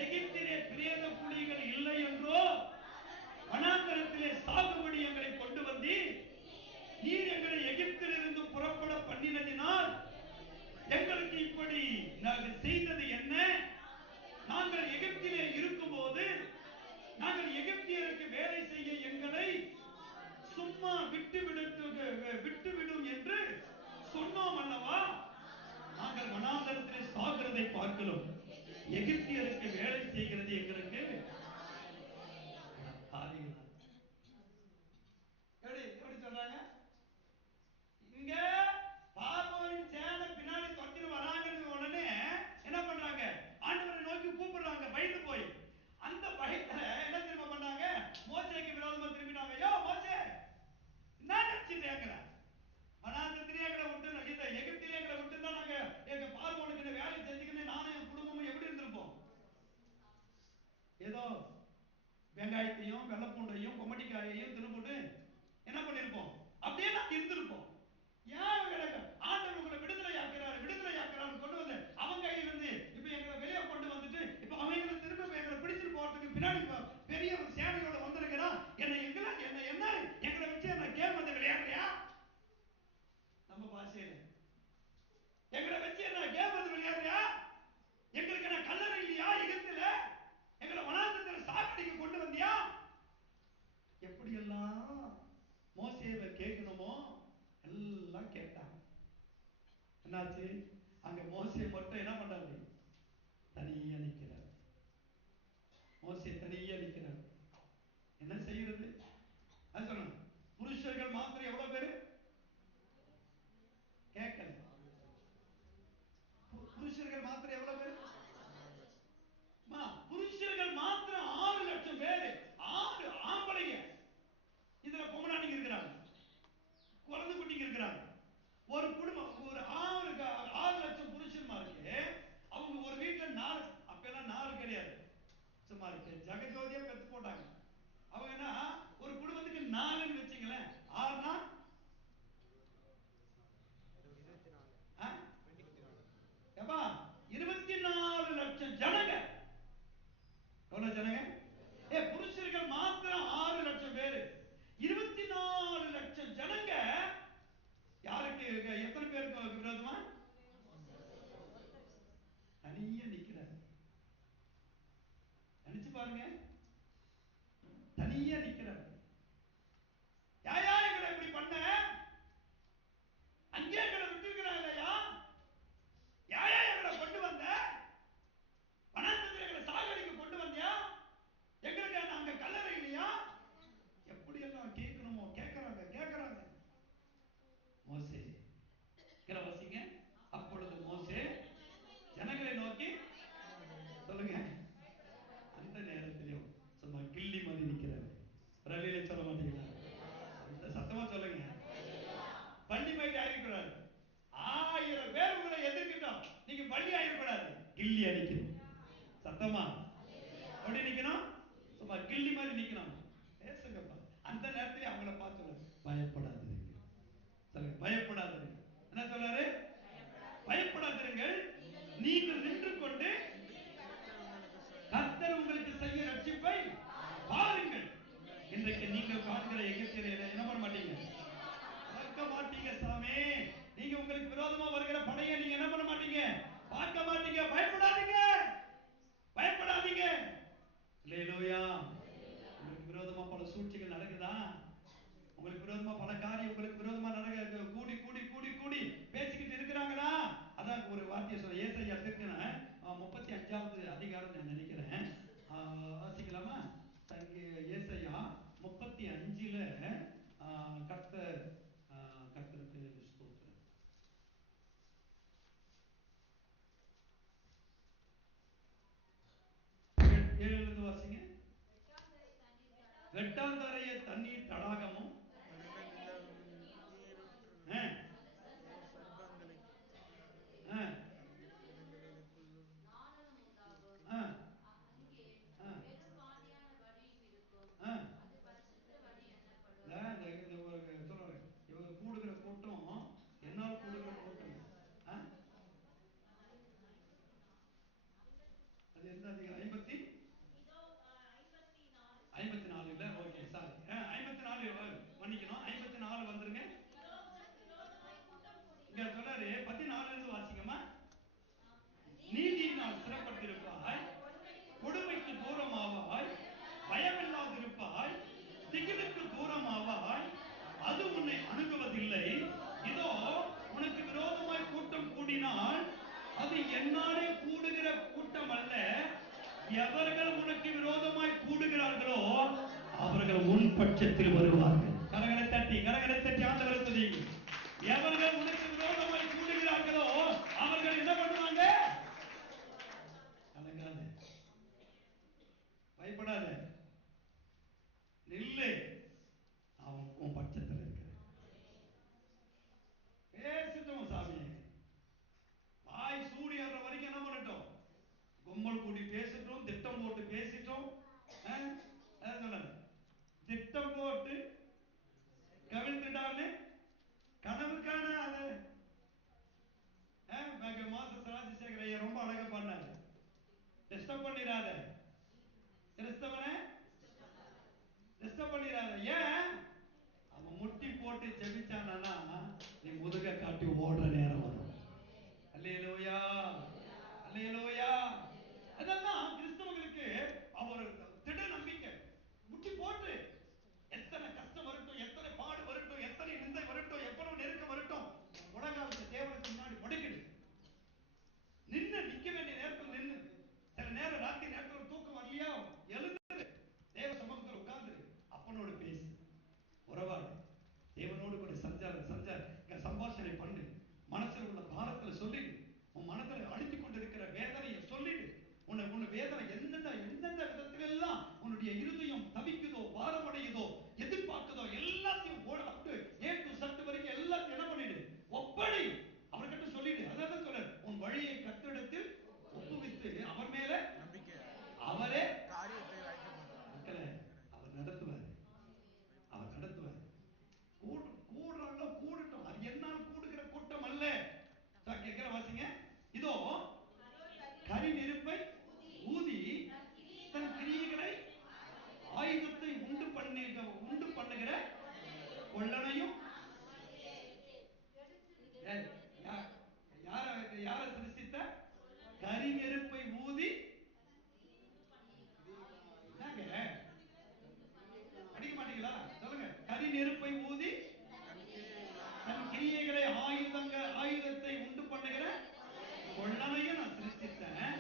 எகிப்திலே பிரேத குழிகள் இல்லை என்றோ, வனாந்தரத்திலே சாகுபடி எங்களை கொண்டு வந்தீர். நீர் எங்களை எகிப்திலிருந்து புறப்பட பண்ணினதினால் எங்களுக்கு இப்படி நாங்கள் செய்தது என்ன? நாங்கள் எகிப்திலே இருக்கும்போது நாங்கள் எகிப்தியருக்கு வேலை செய்ய எங்களை சும்மா விட்டுவிடும் என்று சொன்னோம் அல்லவா? நாங்கள் வனாந்தரத்திலே சாகிறதை பார்க்கிறோம். எகிப்தியருக்கு வேலை செய்கிறது எங்களுக்கு எப்படி சொல்றாங்க? இங்க பார்வோனின் சேனை பின்னாடி தொத்திட்டு வராங்கன்னு உடனே என்ன பண்றாங்க? ஆண்டவரை நோக்கி கூப்பிடுறாங்க பயந்து போய். அந்த பயத்துல என்ன திரும்ப பண்ணாங்க? மோசேக்கு விரோதமா திரும்பினாங்க. யோ மோசே, என்ன நினைச்சிட்டு எங்களை வனாந்தரத்திலே எங்களை விட்டு, இந்த எகிப்திலே எங்களை விட்டு தான் நாங்க எங்க பார்வோனுக்கு வேலை செஞ்சுக்கின்னு நானும் என் குடும்பமும் எப்படி இருந்திருப்போம்? ஏதோ வெங்காயத்தையும் வெள்ளப்பூண்டையும் கொமட்டிக்காயையும் தின்னுபோட்டு என்ன பண்ணிருப்போம்? அப்படியே நாங்க இருந்திருப்போம். ஏன் ஆண்டவர் உங்களை விடுதலையாக்குறாரு கொண்டு வந்து அவங்க கையில இருந்து இப்ப எங்களை வெளியே கொண்டு வந்துட்டு இப்ப அவங்களை திரும்ப எங்களை பிடிச்சிட்டு போறதுக்கு பின்னாடி பெரிய ஒரு சேனையோட வந்திருக்கிறான். எங்களை வச்சு என்ன கேம் வந்து விளையாடுறியா? நம்ம பாஷையில எங்களை வச்சு என்ன கேம் வந்து விளையாடுறியா? எங்களுக்கு என்ன கல்லறை இல்லையா எகிப்துல? எங்களை வனாந்தரத்தில் சாக்கடைக்கு கொண்டு வந்தியா? எப்படி எல்லாம் மோசேவை கேட்கணுமோ எல்லாம் கேட்டாங்க. என்னாச்சு? அங்க மோசே மட்டும் என்ன பண்றாரு? தனியா நிக்கிறார். மோசே தனியா நிக்கிறார். என்ன செய்யறது? அது சொன்ன புருஷர்கள் மாத்திரம் எவ்வளவு பேரு கேட்கல? புருஷர்கள் மாத்திரம் எவ்வளவு பேரு? புருஷர்கள் மாத்திரம் 6 லட்சம் பேரு. 6 ஆம்பளைங்க. இதுல பொம்மனாட்டிங்க இருக்கிறாங்க, குழந்தை குட்டிங்க இருக்கிறாங்க. ஒரு குடும்பம் ஒரு 6 ஜலந்தரைய தண்ணீர் தடாகமும் கூடுகிற கூட்டம் என்னால் கூடுகிற கூட்டம் அது எந்த அதிகாரம்? 54 இல்ல, ஓகே சாரி, 54 மன்னிக்கணும், 54 வந்துருங்க. இங்க சொல்றாரு 14 இருந்து வாசிங்கம்மா. நீதியினால் சிறப்பட்டிருப்பாய், கொடுமைக்கு தூரமாவாய், பயமில்லாதிருப்பாய், திகிலுக்கு தூரமாவாய், அது உன்னை அணுகுவதில்லை. இதோ உனக்கு விரோதமாய் கூட்டம் கூடினால் அது என்னாலே கூடுகிற கூட்டம் அல்ல. எவர்கள் உனக்கு விரோதமாய் கூடுகிறார்களோ அவர்கள் உன் பட்சத்தில் வருவார்கள். கரங்களை தட்டி ஆண்டவரை துதியுங்க. எவர்கள் உனக்கு விரோதமாய் கூடுகிறார்களோ அவர்கள் என்ன பண்ணுவாங்க? கலங்காத, பயப்படாத, நில்லு, அவன் உன் பட்சத்தில் இருக்கிற. பேசிட்டோம் சாமி, வாய் சூடி ஆடுற வரைக்கும் என்ன பண்ணட்டும்? கும்பல் கூடி பேசிட்டோம், திட்டம் போட்டு பேசிட்டோம். திட்டம் போட்டு கவிழ்ந்துட்டான்னு கனவு காணாத. மாச ராஜசேகர ஐயா ரொம்ப அழகா பண்ணாரு. டிஸ்டர்ப் பண்ணிடாத, கிறிஸ்தவனை டிஸ்டர்ப் பண்ணிடாத. ஏன்? அவன் முட்டி போட்டு ஜெபிச்சானா நீ முதுக காட்டி ஓடுற நேரம் வரும். அல்லேலூயா, அல்லேலூயா. அதெல்லாம் கிறிஸ்தவங்களுக்கு அவர் திட நம்பிக்கை. முட்டி போட்டு எத்தனை கஷ்டம் வரட்டும், எத்தனை பாடு வரட்டும், எத்தனை நிந்தை வரட்டும், எவ்வளவு நெருக்கம் வரட்டும், உலகாலத்தை தேவனுக்கு முன்னாடி முடக்கிடு. நிக்க வேண்டிய நேரத்தில் நின்று, சில நேரம் ராத்திரி நேரத்தில் தூக்கம் வரலையா, எழுந்து தேவ சமூகத்தில் உட்கார்ந்து அப்பனோடு பேசு, உறவாடு, தேவனோடு கூட சம்பாஷணை பண்ணு, மனசில் உள்ள பாரத்தில் சொல்லிடு, உன் மனதில் அழித்துக் கொண்டிருக்கிற வேதனையை சொல்லிடு. உன்னை வேதனை எந்தெந்த விதத்திலெல்லாம் உன்னுடைய இருதயம் தவிக்குதோ, பாரமடையுதோ, எதிர்பார்க்குதோ எல்லாத்தையும் சட்டு வரைக்கும் எல்லாத்தையும் என்ன பண்ணிடு, ஒப்படை அவர்கிட்ட சொல்லிடு. அதான் சொல்ற, உன் வழியை கர்த்தரிடத்தில் ஒப்புவித்து அவர் மேல அவரே அவர் நடத்துவார், அவர் நடத்துவார். கூடுறாங்களோ கூடட்டும், அது என்னால் கூடுகிற கூட்டம் அல்ல. கேட்கிற வாசிங்க. இதோ கரி நெருப்பை ஊதி தன் கிரியைகளை ஆயுதத்தை உண்டு பண்ணுகிற கொள்ளனையும் யார சிருஷ்டித்த? கரி நெருப்பை ஊதி அடிக்க மாட்டீங்களா? சொல்லுங்க. கரி நெருப்பை ஊதி தன் கிரியைகளை ஆயுதத்தை உண்டு பண்ணுகிற கொள்ளனையும் நான் சிருஷ்டித்தேன்.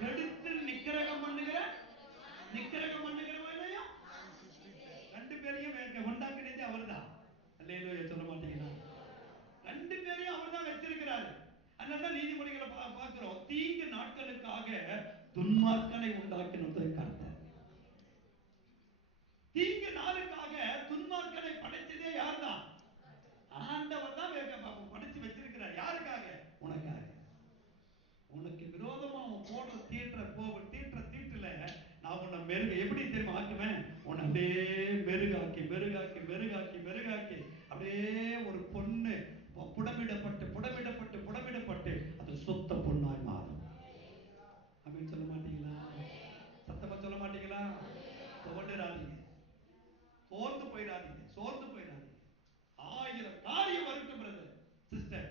கெடுத்து நிக்கிரகம் பண்ணுகிறவனையும் ரெண்டு பேரையும் உண்டாக்குனது அவர்தான். அல்லேலூயா சொல்ல மாட்டீங்களா? ரெண்டு பேரையும் அவர் தான் வச்சிருக்கிறாரு. அதனால நீதிமொழிகளை பார்க்கிறோம். தீங்கு நாட்களுக்காக துன்மார்க்கனை உண்டாக்கினது கர்த்தர். தீங்கு நாளுக்காக துன்மார்க்கனை படைச்சதே யார்தான்? ஆண்டவர் தான் படைச்சு வச்சிருக்கிறார். யாருக்காக? உனக்காக. உனக்கு விரோதமா அவன் போடுற தீட்டுல நான் உன்னை எப்படி தெரியுமா ஆக்குவேன்? உன்னை அப்படியே மெருகாக்கி அப்படியே ஒரு பொண்ணு புடமிடப்பட்டு அது சுத்த பொண்ணாய் மாறும். அப்படின்னு சொல்ல மாட்டீங்களா? சத்தமா சொல்ல மாட்டீங்களா? துவண்டுறாதீங்க, சோர்ந்து போயிடாதீங்க. 1000 காரியம் வரட்டும் பிரதர் சிஸ்டர்,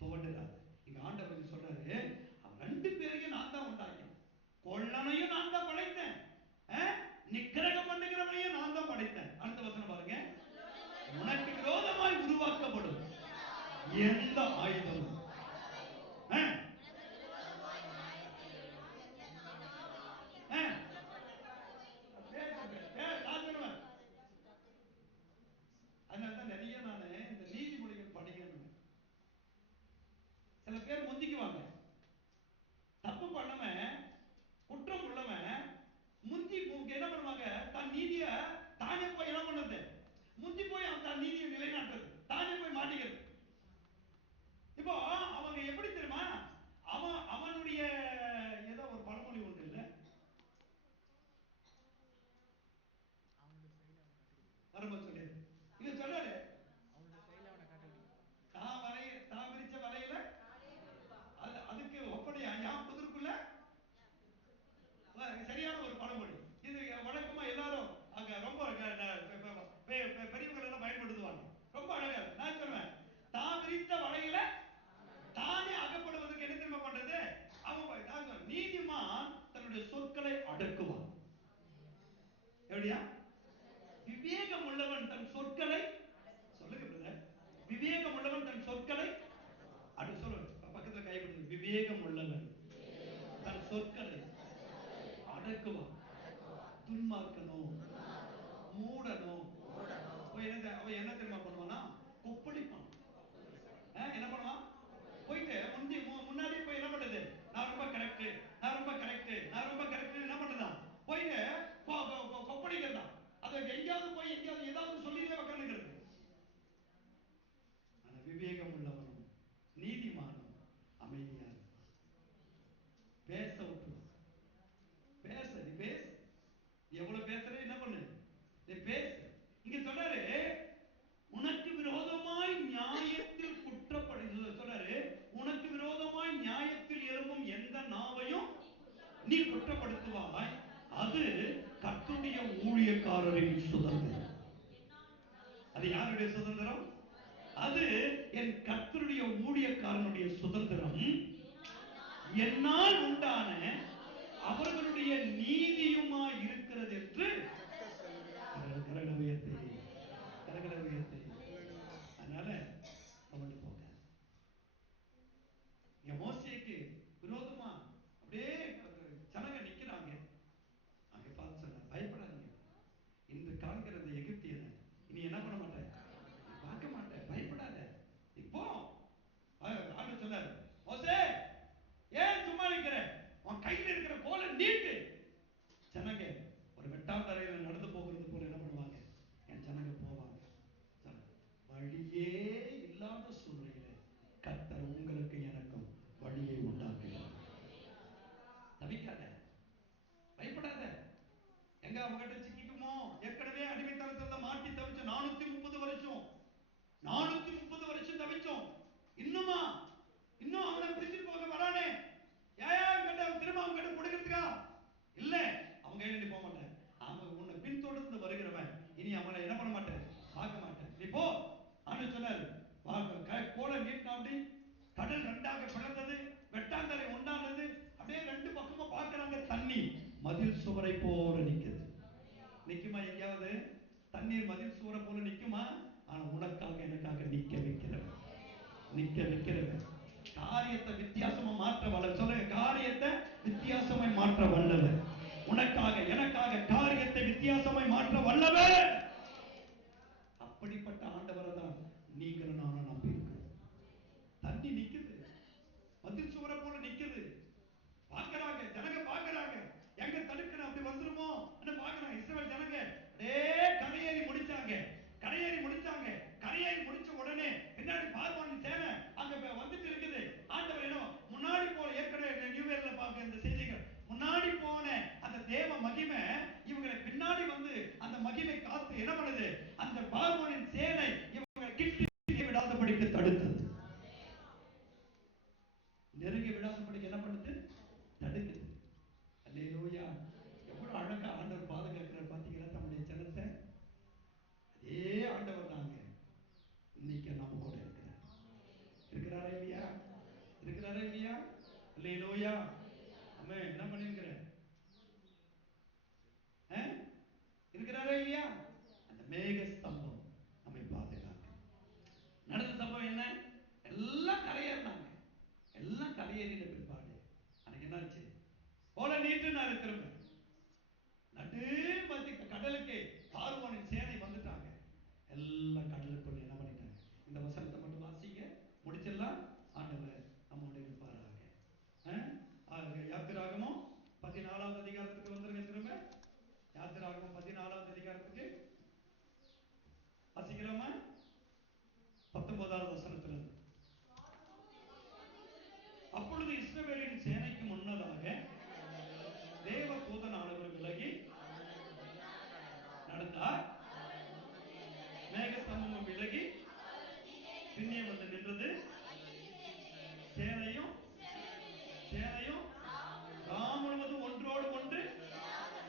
துவண்டுறாது. இங்க ஆண்டவர் சொல்றாரு, அவன் ரெண்டு பேரையும் நான் தான் உண்டாக்கினேன். கொள்ளனையும் நான் தான் படைத்தேன், நிக்கிரகம் பண்ணுகிறவனையும் நான் தான் படைத்தேன். அடுத்த வசனம் பாருங்க. உனக்கு விரோதமாய் உருவாக்கப்படும் எந்த ஆயுதமும் அதனாலதான் நிறைய நான் இந்த நீதிமொழிகள் படிக்கணும். சில பேர் முந்திக்குவாங்க, தப்பு பண்ணவன் குற்றம் உள்ளவன் முந்தி என்ன பண்ணுவாங்க, தன் நீதிய விவேகம் உள்ளவன் தன் சொற்களை அடக்குவான். துன்மார்க்கனோ மூடனோ அவன் என்ன தெரியுமா பண்ணுவானா? கொப்பளிப்பான். என்ன பண்ணுவான்? போயிட்டு முன்னாடி போய் என்ன பண்ணுது? நான் ரொம்ப கரெக்ட், நான் ரொம்ப கரெக்ட், நான் ரொம்ப கரெக்ட் என்ன பண்ணுதான்? போயிட்டு கொப்பளிக்கிறதா. அது எங்கேயாவது போய் எங்கேயாவது ஏதாவது சொல்லிட்டே உட்காந்துக்கிறது. ஆனா விவேகம் உள்ளவனும் நீதிமானும் அமைதியா இருப்பான். பேச விட்டுருவான். பேச நீ பேச, எவ்வளவு பேசுற என்ன பண்ணு, நீ பேசு. இங்க சொல்றாரு, உனக்கு விரோதமாய் நியாயத்தில் குற்றப்படுகிறது சொல்றாரு. உனக்கு விரோதமாய் நியாயத்தில் எழும்பும் எந்த நாவையும் நீ குற்றப்படுத்துவாய், அது கர்த்தருடைய ஊழியக்காரரின் சுதந்திரம். அது யாருடைய சுதந்திரம்? அது என் கர்த்தருடைய ஊழியக்காரனுடைய சுதந்திரம். என்னால் உண்டான அவர்களுடைய நீதியுமா இருக்கிறது என்று கரங்களை உயர்த்தி. அதனால அவன் போக மோசேக்கு விரோதமா அப்படியே ஜனங்க நிக்கிறாங்க. அங்க பார்த்து சொன்ன, பயப்படாதீங்க, இன்று காண்கிறது எகிப்தியனை இனி என்ன பண்ண மாட்டேன், பார்க்க மாட்டேன், பயப்படாத. இப்போ ஆண்டு சொன்னார், மோசே ஏன் சும்மா நிக்கிற, உன் கையில் இருக்கிற கோலை நீட்டு. ஜனங்க ஒரு வெட்டாந்தரையில் நடந்து போகிறது போல என்ன பண்ணுவாங்க, என் ஜனங்க போவாங்க. வழியே இல்லாத சூழ்நிலையில கர்த்தர் உங்களுக்கு எனக்கும் வழியை உண்டாக்குகிறார். தவிக்காத, பயப்படாத. எங்க அவங்ககிட்ட சிக்கிக்குமோ? ஏற்கனவே அடிமைத்தனத்துல மாட்டி தவிச்ச 430 வருஷம், 430 வருஷம் தவிச்சோம். இன்னுமா இன்னும் அவனை பிடிச்சிட்டு போக வரானே, ஏன் கேட்ட திரும்ப அவங்க கிட்ட கொடுக்கிறதுக்கா? இல்ல, அவங்க கையில நீ போக மாட்டேன். அவன் உன்னை பின்தொடர்ந்து வருகிறவன் இனி அவனை என்ன பண்ண மாட்டேன், பார்க்க மாட்டேன். நீ போ. ஆண்டு சொன்னாரு, கோலை நீட்டினா அப்படி கடல் ரெண்டாக பிளந்தது, வெட்டாந்தரை உண்டானது. அப்படியே ரெண்டு பக்கமும் பார்க்கறாங்க, தண்ணி மதில் சுவரை போல நிக்குது. நிக்குமா? எங்கேயாவது தண்ணீர் மதில் சுவரை போல நிக்குமா? ஆனா உனக்காக எனக்காக நிக்க வைக்கிறவன், நிக்க வைக்கிறவன். காரியத்தை வித்தியாசமா மாற்ற வல்லவன். சொல்லுங்க, காரியத்தை வித்தியாசமாய் மாற்ற வல்லவன். உனக்காக எனக்காக காரியத்தை வித்தியாசமாய் மாற்ற வல்லவன். அப்படிப்பட்ட ஆண்டவரை தான் நீங்களும் நானும் நம்பி இருக்கிறோம். தண்ணி நிக்குது, மதில் சுவரை போல நிக்குது. பாக்குறாங்க ஜனங்க, பாக்குறாங்க எங்க தடுக்கணும் அப்படி வந்துருமோ பாக்குறாங்க. இஸ்ரவேல் ஜனங்க அப்படியே கரையேறி முடிச்சாங்க. கரையேறி முடிச்ச உடனே பின்னாடி பார்வோன் சேனை அங்க வந்துட்டு இருக்குது. ஆண்டவர் என்ன முன்னாடி போன, ஏற்கனவே நியூ இயர்ல பார்க்க இந்த செய்திகள், முன்னாடி போன அந்த தேவ மகிமை இவங்களை பின்னாடி வந்து அந்த மகிமை காத்து என்ன பண்ணுது, அந்த பார்வோனின் சேனை இவங்களை கிட்டி விடாதபடிக்கு தடுத்தது. நெருங்கி விடாதபடிக்கு என்ன பண்ணுது, தடுக்குது. அல்லேலூயா. எவ்வளவு அழகா ஆண்டவர் பாதுகாக்கிறார் பாத்தீங்களா தம்முடைய ஜனத்தை. அதே ஆண்டவர் தாங்க இன்னைக்கு நம்ம கூட இருக்கிறாரா இல்லையா? இருக்கிறாரா இல்லையா? அல்லேலூயா. ஆமென். என்ன பண்ணிருக்கிற, இருக்கிறாரா இல்லையா? அந்த மேக ஸ்தம்பம் நம்மை பாதுகாக்க. நடந்த சம்பவம் என்ன? எல்லாம் கரையேறினாங்க. எல்லாம் கரையேறின பிற்பாடு அன்னைக்கு என்னாச்சு, போல நீட்டுனாரு. திரும்ப நடு மத்தி கடலுக்கு பார்வோனின் சேனை வந்துட்டாங்க. எல்லாம் கடலுக்குள்ள என்ன பண்ணிட்டாங்க. இந்த வசனத்தை மட்டும் வாசிங்க, முடிச்சிடலாம். ஆண்டவர் நம்மோட இருப்பாராக. யாத்திராகமம் 14வது அதிகாரத்துக்கு வந்துருங்க. திரும்ப யாத்திராகமம் 14வது அதிகாரத்துக்கு வாசிக்கலாமா? 19வது வசனத்துல, அப்பொழுது இஸ்ரவேலின் சேனைக்கு முன்னதாக தேவ தூதனானவர் விலகி நடந்தார். மேகஸ்தம்பமும் விலகி பின்னே வந்து நின்றது. சேனையும் ராம் முழுவதும் ஒன்றோடு ஒன்று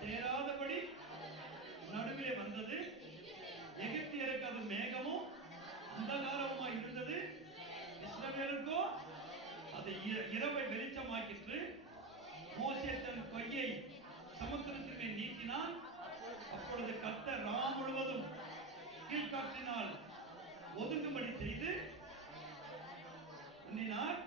சேராதபடி நடுவிலே வந்தது. எகிப்தியருக்கு அது மேகமும் அந்தகாரமுமா இருந்தது. இஸ்ரவேலுக்கோ அது இரவை வெளிச்சமாக்கிற்று. மோசே தன் கையை சமுத்திரத்தின் மேல் நீட்டினான். அப்பொழுது கர்த்தர் ராம் முழுவதும் கீழ்காற்றினால் ஒதுங்கும்படி செய்து பண்ணினார்.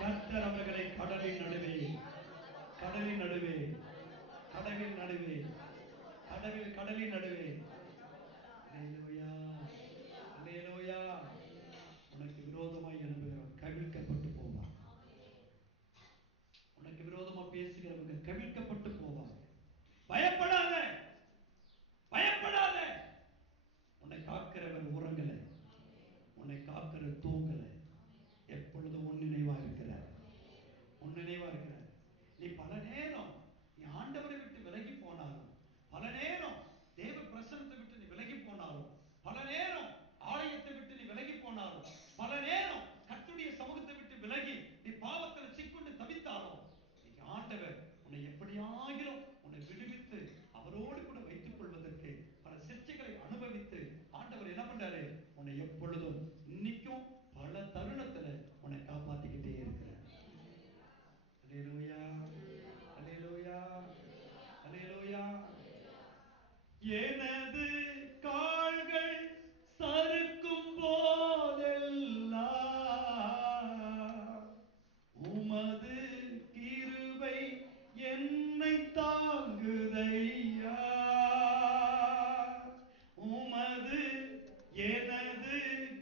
கர்த்தர் அவர்களை கடலின் நடுவே கடலின் நடுவே கடலின் நடுவே கடலின் நடுவே அல்லேலூயா அல்லேலூயா உனக்கு விரோதமாய் எழும்புகிறவன் கவிழ்க்கப்பட்டு போவான். உனக்கு விரோதமா பேசுகிறவங்க கவிழ்க்கப்பட்டு போவாங்க. பயப்படாத பயப்படாத. உன்னை காக்கிறவர் உறங்கல, உன்னை காக்கிற தூங்கல. எப்பொழுதும் உன் நினைவா இருக்கிறார், உன் நினைவா இருக்கிறார். நீ பல நேரம் நீ ஆண்டவரை விட்டு விலகி போனாலும், பல நேரம் தேவ பிரசன்னத்தை விட்டு நீ விலகி போனாலும், பல நேரம் ஆலயத்தை விட்டு நீ விலகி போனாலும், பல நேரம் கர்த்தருடைய சமூகத்தை விட்டு விலகி நீ பாவத்தில் சிக்கொண்டு தவித்தாலும், ஆண்டவர் உன்னை எப்படியாகிலும் உன்னை விடுவித்து அவரோடு கூட வைத்துக் கொள்வதற்கு பல சிற்றைகளை அனுபவித்து ஆண்டவர் என்ன பண்றாரு? உன்னை எப்பொழுதும் இன்னைக்கும் பல தருணத்துல உன்னை காப்பாத்திக்கிட்டே இருக்கிறார். அல்லேலூயா அல்லேலூயா அல்லேலூயா. எனது கால்கள் சறுக்கும் போதெல்லாம் உமது கிருபை என்னை தாங்குதையா. உமது எனது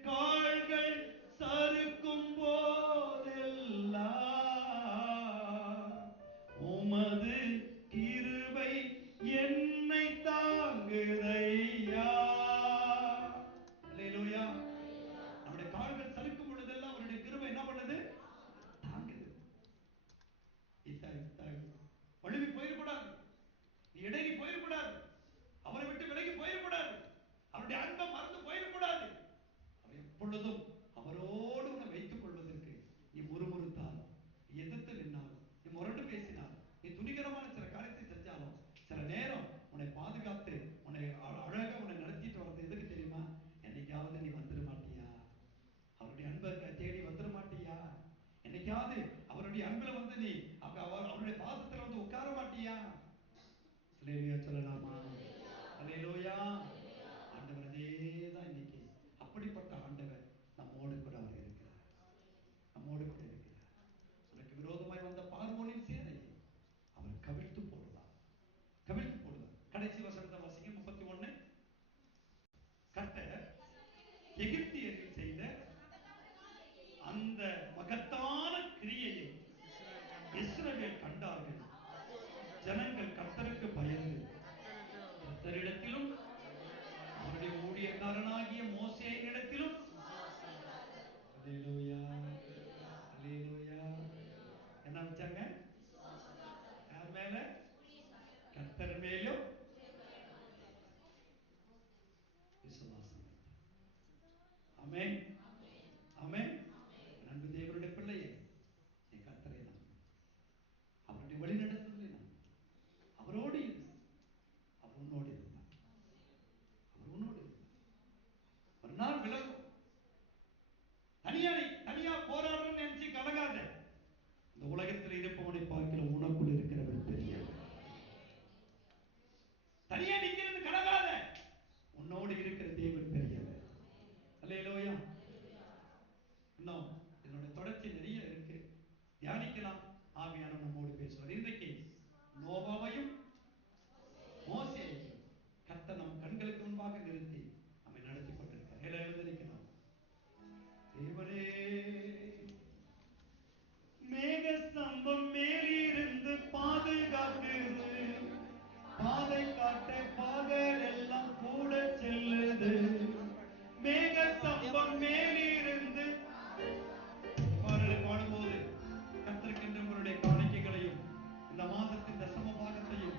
கால்கள் சறுக்கும் போதெல்லாம் உமது கிருபை என்னை தாங்குதையா. அல்லேலூயா. நம்முடைய கால்கள் சறுக்கும் பொழுதெல்லாம் அவருடைய கிருபை என்ன பண்ணுது? தாங்குது. வழுவி போயிடக்கூடாது, இடையே போயிடக்கூடாது, அவரை விட்டு விலகி போயிடக்கூடாது, அவருடைய அன்பை மறந்து போயிடக்கூடாது. அவர் எப்பொழுதும் அவரோடு உன்னை வைத்துக் கொள்வதற்கு நீ முறுமுறுத்தாலும், எதிர்த்து நின்னாலும், நீ முரண்டு பேசினாலும், நீ துணிகரமான சில காரியத்தை செஞ்சாலும், சில நேரம் உன்னை பாதுகாத்து உன்னை அழகா உன்னை நடத்திட்டு வர்றது எதுக்கு தெரியுமா? என்னைக்காவது நீ வந்துட மாட்டியா? அவருடைய அன்பை தேடி வந்துட மாட்டியா? என்னைக்காவது அவருடைய அன்புல வந்து நீ அவருடைய பாதத்துல வந்து உட்கார மாட்டியா? அல்லேலூயா சொல்லலாமா? அல்லேலூயா. ஆண்டவர் அதேதான் இன்னைக்கு. அப்படிப்பட்ட ஆண்டவர் நம்மோடு கூட அவர் இருக்கிறார், நம்மோடு கூட இருக்கிறார். உனக்கு விரோதமாய் வந்த பார்வோனின் சேனையை அவர் கவிழ்த்து போடுவார், கவிழ்த்து போடுவார். கடைசி வசனத்தை வாசிங்க, 31. கர்த்தர் எகிப்தியர்கள் செய்த அந்த மகத்தான கிரியையை இஸ்ரவேல் கண்டார்கள். ஜனங்கள் கர்த்தருக்கு பயந்து கர்த்தரிடத்திலும் அவருடைய ஊழியக்காரனாகிய மோசேயினிடத்திலும் அல்லேலூயா அல்லேலூயா என்ன வச்சாங்க? யார் மேல? கர்த்தர் மேலும் விசுவாசம். ஆமென் ஆமென். அன்பு தேவனுடைய பிள்ளையே, நீ கர்த்தரை நம்பு, அவருடைய வழிநடத்துதலை நம்பு, அவரோடு இரு. அவர் உன்னோடு இருப்பார், அவர் உன்னோடு இருப்பார். ஒரு நாள் விலகும். தனியா போராடுறன்னு நினைச்சு கலங்காத. இந்த உலகத்தில் இருப்பவனை பார்க்கிற உனக்குள் இருக்கிறவர் பெரியவர். தனியா நிக்கிறது கலங்காத, உன்னோடு இருக்கிற தேவன் பெரியவர். அல்லேலூயா. இன்னும் என்னோட தொடர்ச்சி நிறைய இருக்கு, தியானிக்கலாம். ஆவியானவர் நம்மோடு பேசுவார். இன்றைக்கு நோவாவையும் மோசேயையும் கர்த்தர் நம் கண்களுக்கு முன்பாக நிறுத்தி நம்மை நடத்தி கொண்டிருக்கிறார். எழுந்திருக்கிறோம். தேவனே, மேக ஸ்தம்பம் மேலிருந்து பாதுகாக்குது, பாதை காட்ட பகல் எல்லாம் கூட செல்லுது. மேக ஸ்தம்பம் மேலிருந்து பாடும்போது கர்த்தருக்கென்று உங்களுடைய காணிக்கைகளையும் இந்த மாதத்தின் தசம பாகத்தையும்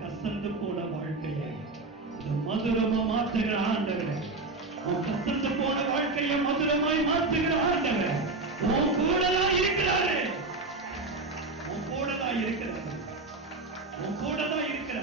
கசந்து போன வாழ்க்கையை மதுரமா மாற்றுகிற ஆண்டவரே, உன் கசந்து போன வாழ்க்கையை மதுரமாய் மாற்றுகிற ஆண்டவரே, உன் கூடதான் இருக்கிறாரு, உன் கூடதான் இருக்கிறாரு, உன் கூடதான் இருக்கிறாரு.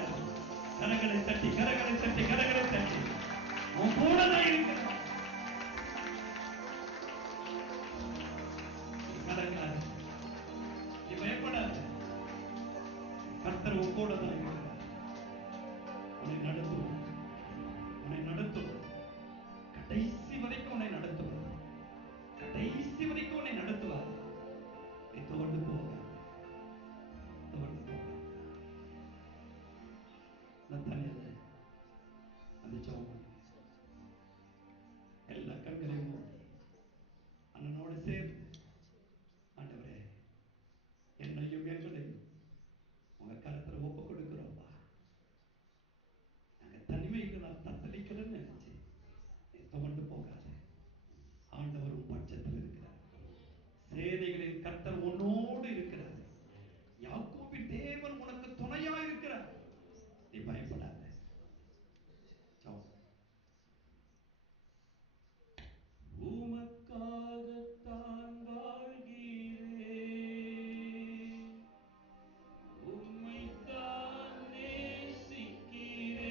பயப்படாத. உமக்காகத்தான் வாழ்கிறேன், உம்மைத்தான் நேசிக்கிறேன்.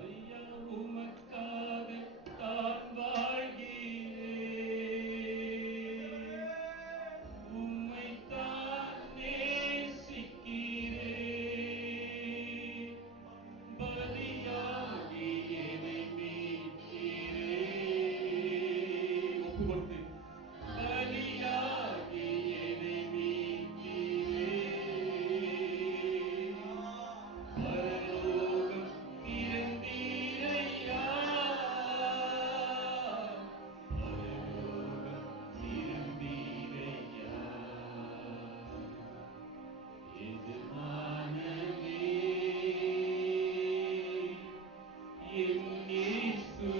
ஐயா உமக்காகத்தான் வாழ்கிறேன், உம்மைத்தான் நேசிக்கிறேன். பலியாகி என்னை மீட்கிறேன். ஒப்பு கொடுத்து பலியாகி என்னை மீட்கிறேன். பரலோகம் திறந்தீரையா, பரலோகம் திறந்தீரையா. எஜமானனே என் இயேசு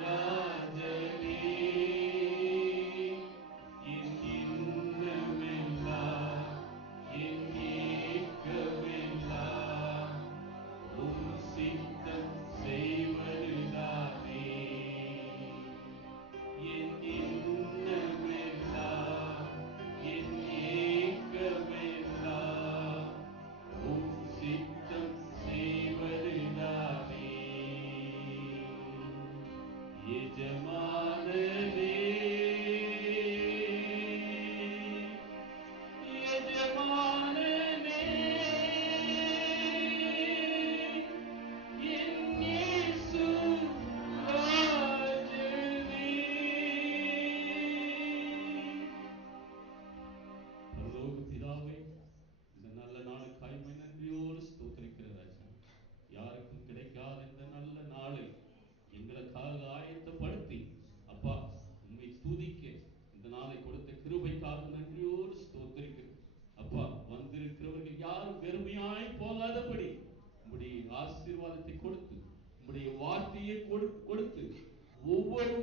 ராஜனே, என் எண்ணமெல்லாம் என் ஏக்கமெல்லாம் உம் சித்தம் செய்வதுதானே. என் எண்ணமெல்லாம் என் ஏக்கமெல்லாம் உம் சித்தம் செய்வதுதானே. எஜமானனே எஜமானனே என் இயேசு ராஜனே. பரலோக பிதாவே, இந்த நல்ல நாளுக்காய் உம்மை நன்றியோடு ஸ்தோத்திரிக்கிற ராஜா. யாருக்கும் கிடைக்காத இந்த நல்ல நாளை எங்களுக்காக ஆயத்தப்படுத்தி அப்பா உம்மை துதிக்க இந்த நாளை கொடுத்த கிருபைக்காக நன்றியோடு ஸ்தோத்திரிக்கிறோம். அப்பா வந்திருக்கிறவர்கள் யாரும் வெறுமையாய் போகாதபடி உம்முடைய ஆசீர்வாதத்தை கொடுத்து உம்முடைய வார்த்தையை கொடுத்து ஒவ்வொரு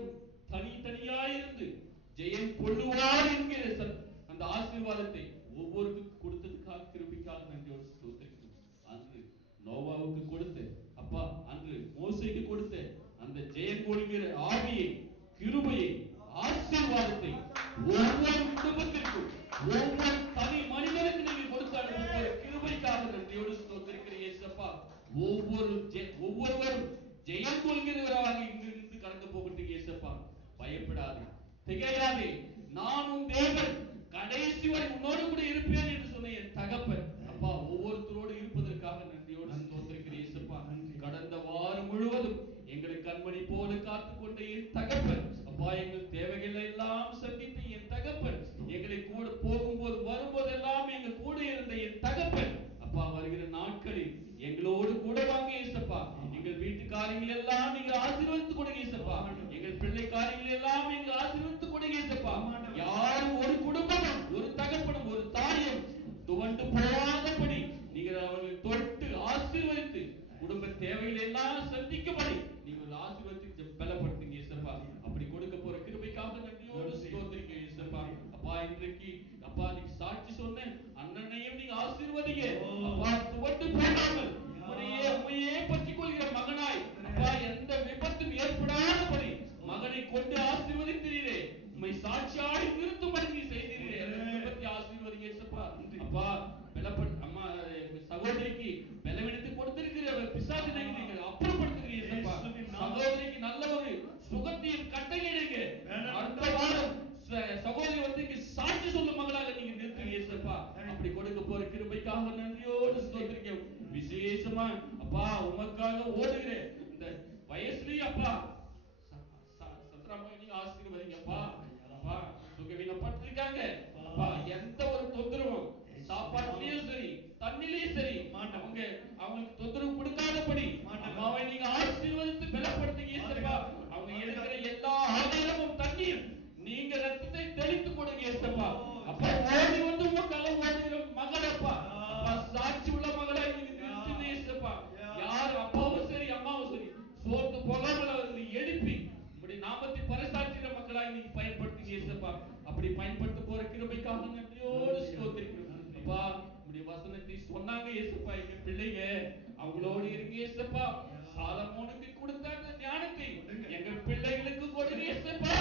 தனித்தனியாயிருந்து ஜெயம் கொள்ளுவார் என்கிற அந்த ஆசீர்வாதத்தை ஒவ்வொருக்கும் கொடுத்ததுக்காக கிருபைக்காக நன்றியோடு ஸ்தோத்திரிக்கிறோம். அன்று நோவாவுக்கு கொடுத்த அப்பா, அன்று மோசேக்கு கொடுத்த அந்த ஜெயம் கொள்கிற ஆவியை, கிருபையை, ஆசீர்வாதத்தை ஒவ்வொரு குடும்பத்திற்கும் ஒவ்வொரு தனி மனிதனுக்கு நீங்க கொடுத்த ஒவ்வொரு கிருபைக்காக நன்றியோடு ஸ்தோத்திரிக்கிறேன் இயேசப்பா. ஒவ்வொருவரும் ஜெயம் கொள்கிறவராக இங்கிருந்து கடந்து போகட்டும் இயேசப்பா. பயப்படாதே, திகையாதே, நானும் தேவன் கடைசி வரை உன்னோடு கூட இருப்பேன் என்று சொன்ன என் தகப்பன் அப்பா ஒவ்வொருத்தரோடு இருப்பதற்காக நன்றியோடு ஸ்தோத்திரிக்கிறேன் இயேசப்பா. கடந்த வாரம் முழுவதும் எங்களை கண்மணி போல காத்துக்கொண்ட என் தகப்பன் அப்பா, எங்கள் தேவைகளை எல்லாம் சந்தித்த என் தகப்பன், எங்களை கூட போகும்போது வரும்போதெல்லாம் எங்கள் கூட இருந்த என் தகப்பன் அப்பா, வருகிற நாட்களில் எங்களோடு கூட வாங்க இயேசப்பா. எங்கள் வீட்டு காரியங்கள் எல்லாம் நீங்க ஆசீர்வதித்து கொடுங்க இயேசப்பா. எங்கள் பிள்ளை காரியங்கள் எல்லாம் நீங்க ஆசீர்வதித்து கொடுங்க இயேசப்பா. யாரும் ஒரு குடும்பமும் ஒரு தகப்பனும் ஒரு தாயும் துவண்டு போகாதபடி நீங்கள் அவர்களை தொட்டு ஆசீர்வதித்து குடும்ப தேவைகளை எல்லாம் சந்திக்கும்படி நீங்கள் ஆசீர்வதித்து பலப்படுத்துங்க இயேசப்பா. அப்படி கொடுக்க போற கிருபைக்காக நன்றியோடு ஸ்தோத்திரிக்கிறேன் இயேசப்பா. அப்பா, இன்றைக்கு அப்பா நீங்க சாட்சி சொன்ன அண்ணனையும் நீங்க ஆசீர்வதிங்க அப்பா. துவண்டு போகாமல் உம்மையே பற்றிக் கொள்கிற மகனாய் அப்பா, எந்த விபத்தும் ஏற்படாதபடி மகனை கொண்டு ஆசீர்வதித்தீரே. உம்மை சாட்சியாய் நிறுத்தும்படி நீ செய்தீரே. ஆசீர்வதிங்க இயேசப்பா. அப்பா, அம்மா சகோதரிக்கு பலவீனத்தை கொடுத்திருக்கிற பிசாசினை நீங்கள் அப்புறப்படுத்துகிறீங்க இயேசப்பா. சகோதரிக்கு நல்ல ஒரு சுகத்தையும் கட்டளையிடுங்க. அடுத்த வாரம் சகோதரி வந்து சாட்சி சொல்லும் மகளாக நீங்க நிறுத்துங்க இயேசப்பா. அப்படி கொடுக்க போற கிருபைக்காக நன்றியோடு ஸ்தோத்திரிக்கிறோம். விசேஷமா அப்பா உமக்காக ஓடுகிற இந்த வயசுலயே அப்பா சந்திரமா நீங்க ஆசீர்வதிங்கப்பா. அப்பா சுகவீனப்பட்டிருக்காங்க அப்பா, எந்த ஒரு தொந்தரவும் சாப்பாட்டுலயும் சரி தண்ணிலையும் சரி அவங்களுக்கு தொந்தரவு கொடுக்காதபடி அம்மாவை நீங்க ஆசீர்வதித்து பலப்படுத்துங்க இயேசப்பா. அவங்க எடுக்கிற எல்லா ஆதாரமும் தண்ணியும் நீங்க ரத்தத்தை தெளித்து கொடுங்க இயேசப்பா. அப்பா, ஓடி வந்து உமக்காக ஓடுகிற மகளப்பா, சாட்சி உள்ள மகளை நீங்க நிறுத்துங்க இயேசப்பா. யார் அப்பாவும் சரி அம்மாவும் சரி சோர்ந்து போகாமல் அவர்கள் சொன்னாங்க ஏசப்பா, எங்க பிள்ளைங்க அவங்களோடு இருங்க ஏசப்பா. சாலமோனுக்கு கொடுத்த அந்த ஞானத்தை எங்க பிள்ளைகளுக்கு கொடுங்க ஏசப்பா.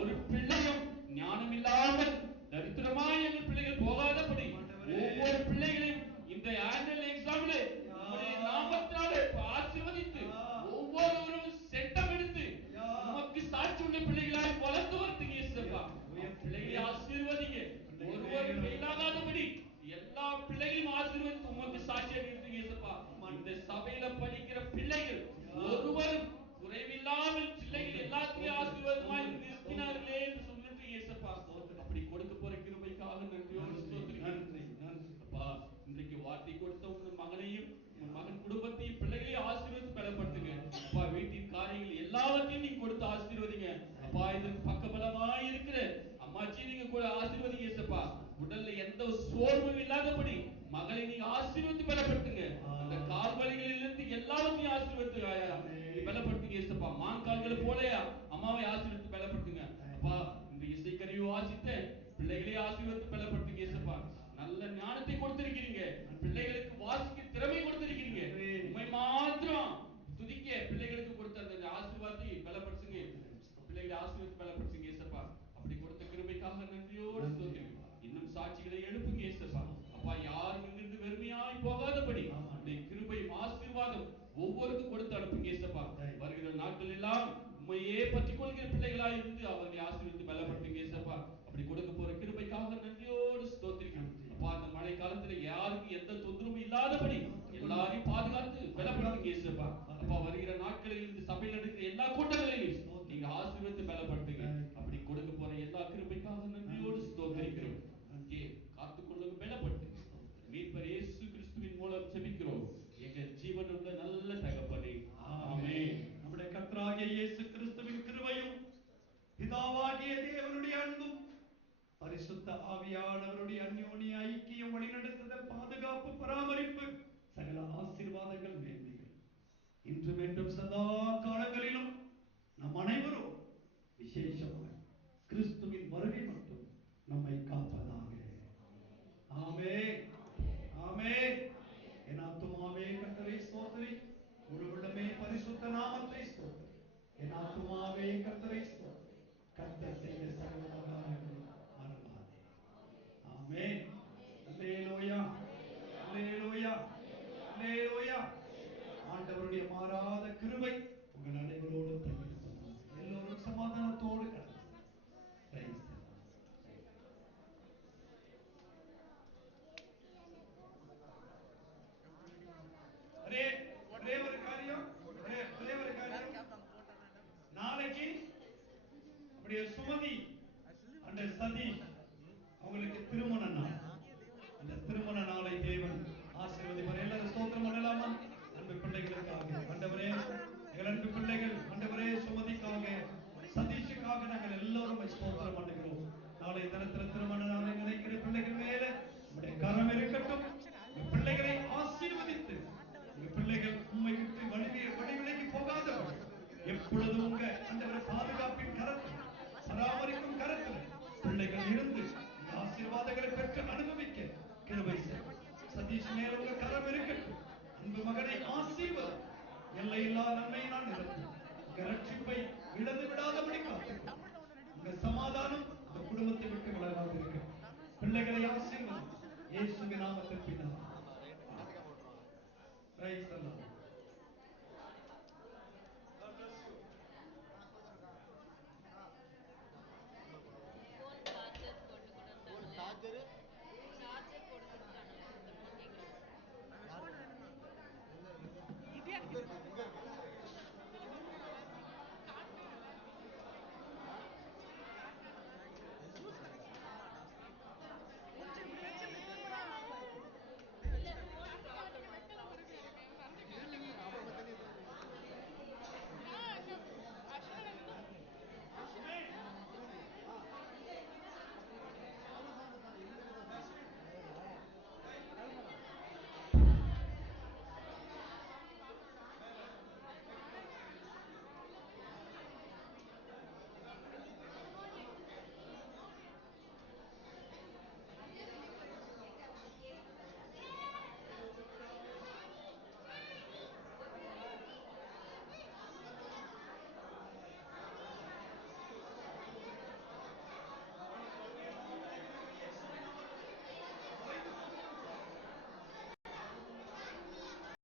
ஒரு பிள்ளையும் ஞானம் இல்லாமல் தரித்திரமாய் எங்கள் பிள்ளைகள் போகாதபடி ஒவ்வொரு பிள்ளைகளையும் இந்த ஆனுவல் எக்ஸாம்ல உம்முடைய நாமத்தாலே ஆசீர்வதித்து ஒவ்வொருவரும் செட்டம் எடுத்து உமக்கு சாட்சி உள்ள பிள்ளைகளாய் வளர்ந்து வரதுங்க ஏசப்பா. பிள்ளைகளை ஆசீர்வதிங்க, ஒருவரும் ஃபெயிலாகாதபடி எல்லா பிள்ளைகளையும் ஆசீர்வதித்து உமக்கு சாட்சியாக நிறுத்துங்க ஏசப்பா. இந்த சபையில படிக்கிற பிள்ளைகள் ஒருவரும் குறைவில்லாமல் பிள்ளைகள் எல்லாத்துலயும் ஆசீர்வாதமாய் நிறுத்தினார்களே என்று சொல்லிட்டு ஏசப்பா, அப்படி கொடுக்க போற கிருபைக்காக நன்றியோடு ஸ்தோத்திரிக்கிறேன். அப்பா, இன்றைக்கு வார்த்தை கொடுத்த உன் மகனையும் உன் மகன் குடும்பத்தையும் பிள்ளைகளையும் ஆசீர்வதித்து பலப்படுத்துங்க அப்பா. வீட்டின் காரியங்கள் எல்லாவற்றையும் நீங்க கொடுத்து ஆசீர்வதிங்க அப்பா. இதற்கு பக்கபலமாய் இருக்கிற அம்மாச்சி நீங்க கூட ஆசீர்வதிங்க ஏசப்பா. உடல்ல எந்த சோர்வும் இல்லாதபடி மகளை நீங்க ஆசீர்வதித்து பலப்படுத்துங்க. அந்த கால் வலிகளில் இருந்து எல்லாவற்றையும் ஆசீர்வதித்து பலப்படுத்துங்க ஏசப்பா. மான்கால்களை போல அம்மாவை ஆசீர்வதித்து பலப்படுத்துங்க அப்பா. இந்த இசைக்கருவி வாசித்த பிள்ளைகளை ஆசீர்வதித்து பலப்படுத்துங்க ஏசப்பா. நல்ல ஞானத்தை கொடுத்திருக்கிறீங்க, பிள்ளைகளுக்கு வாசிக்க திறமை கொடுத்திருக்கிறீங்க. உண்மை மாத்திரம் துதிக்க பிள்ளைகளுக்கு கொடுத்த அந்த ஆசீர்வாதத்தை பலப்படுத்துங்க. பிள்ளைகளை ஆசீர்வதித்து பலப்படுத்துங்க ஏசப்பா. அப்படி கொடுத்த கிருபைக்காக நன்றியோடு ஸ்தோத்திரிக்கிறோம். இன்னும் சாட்சிகளை எழுப்புங்க ஏசப்பா. அப்பா, யாரும் இங்கிருந்து வெறுமையாய் போகாதபடி உடைய கிருபை ஆசீர்வாதம் ஒவ்வொருக்கும் கொடுத்து அனுப்புங்க ஏசப்பா. வருகிற நாட்கள் எல்லாம் உண்மையே பற்றிக் கொள்கிற பிள்ளைகளாய் இருந்து அவர்களை ஆசீர்வதித்து பலப்படுத்துங்க ஏசப்பா. அப்படி கொடுக்க போற கிருபைக்காக நன்றியோடு ஸ்தோத்திரிக்கிறோம் அப்பா. அந்த மழை காலத்துல யாருக்கும் எந்த தொந்தரவும் இல்லாதபடி எல்லாரையும் பாதுகாத்து பலப்படுத்துங்க ஏசப்பா. அப்பா, வருகிற நாட்களில் இந்த சபையில் நடக்கிற எல்லா கூட்டங்களிலும் நீங்க ஆசீர்வதித்து பலப்படுத்துங்க. அப்படி கொடுக்க போற எல்லா கிருபைக்காக நன்றியோடு ஸ்தோத்திரிக்கிறோம். காத்துக்கொள்ளுங்க, பலப்படுத்துங்க. மீட்பர் இயேசு கிறிஸ்துவின் மூலம் ஜெபிக்கிறோம் எங்கள் ஜீவனுள்ள நல்ல தகப்பனே, ஆமென். நம்முடைய கர்த்தராகிய இயேசு கிறிஸ்துவின் கிருபையும் பிதாவாகிய தேவனுடைய அன்பும் பரிசுத்த ஆவியானவருடைய அந்யோன்ய ஐக்கியம், வழிநடத்துதல், பாதுகாப்பு, பராமரிப்பு, சகல ஆசீர்வாதங்கள், மேன்மைகள் இன்றும் என்றும் சதா காலங்களிலும் நம் அனைவரும் விசேஷமாக கிறிஸ்துவின் வருகை மட்டும் நம்மை காப்பதாக. ஆமென், ஆமென். என் ஆத்துமாவே கர்த்தரை ஸ்தோத்திரி, முழு உள்ளமே பரிசுத்த நாமத்தை ஸ்தோத்திரி. என் ஆத்துமாவே கர்த்தரை ஸ்தோத்திரி, கர்த்தர் செய்த சகல உபகாரங்களை மறவாதே. ஆமென். அல்லேலூயா, அல்லேலூயா, அல்லேலூயா. ஆண்டவருடைய மாறாத கிருபை உங்கள் அனைவரோடும் தங்கியிருப்பதாக. எல்லோரும் சமாதானத்தோடு கடந்து நாளைக்கு அப்படியே சுமதி அந்த சதீஷ் அவங்களுக்கு திருமண நாள். அந்த திருமண நாளை தேவன் ஆசீர்வதிப்பார். எல்லாரும் ஸ்தோத்திரம் பண்ணலாமா? அன்பு பிள்ளைகளுக்காக ஆண்டவரே, எங்கள் அன்பு பிள்ளைகள் ஆண்டவரே, சுமதிக்காக, சதீஷுக்காக நாங்கள் எல்லோரும் ஸ்தோத்திரம் பண்ணுகிறோம். நாளை தினத்தில் திருமண நாளை நினைக்கிற பிள்ளைகள் மேல உங்களுடைய கரம் இருக்கட்டும். உங்கள் பிள்ளைகளை ஆசீர்வதித்து உங்கள் பிள்ளைகள் உண்மை விட்டு வழிவிலகி போகாதவர் எப்பொழுதும் உங்க ஆண்டவரே பாதுகாப்பின் கரத்தில், பராமரிக்கும் கரத்தில் பிள்ளைகள் இருந்து ஆசீர்வாதங்களை பெற்று அனுபவிக்க கிருபை செய்யும். சதீஷ் மேல் உங்க கரம் இருக்கட்டும். அன்பு மகனை ஆசீர்வாத எல்லையில்லா நன்மை நான் நிரப்பும். உங்க ரட்சிப்பை இழந்து விடாதபடி காத்துக்கொள்ளும். உங்க சமாதானம் இந்த குடும்பத்தை விட்டு விலகாது இருக்க பிள்ளைகளை ஆசீர்வதி. இயேசுவின் நாமத்தில் பிதாவே.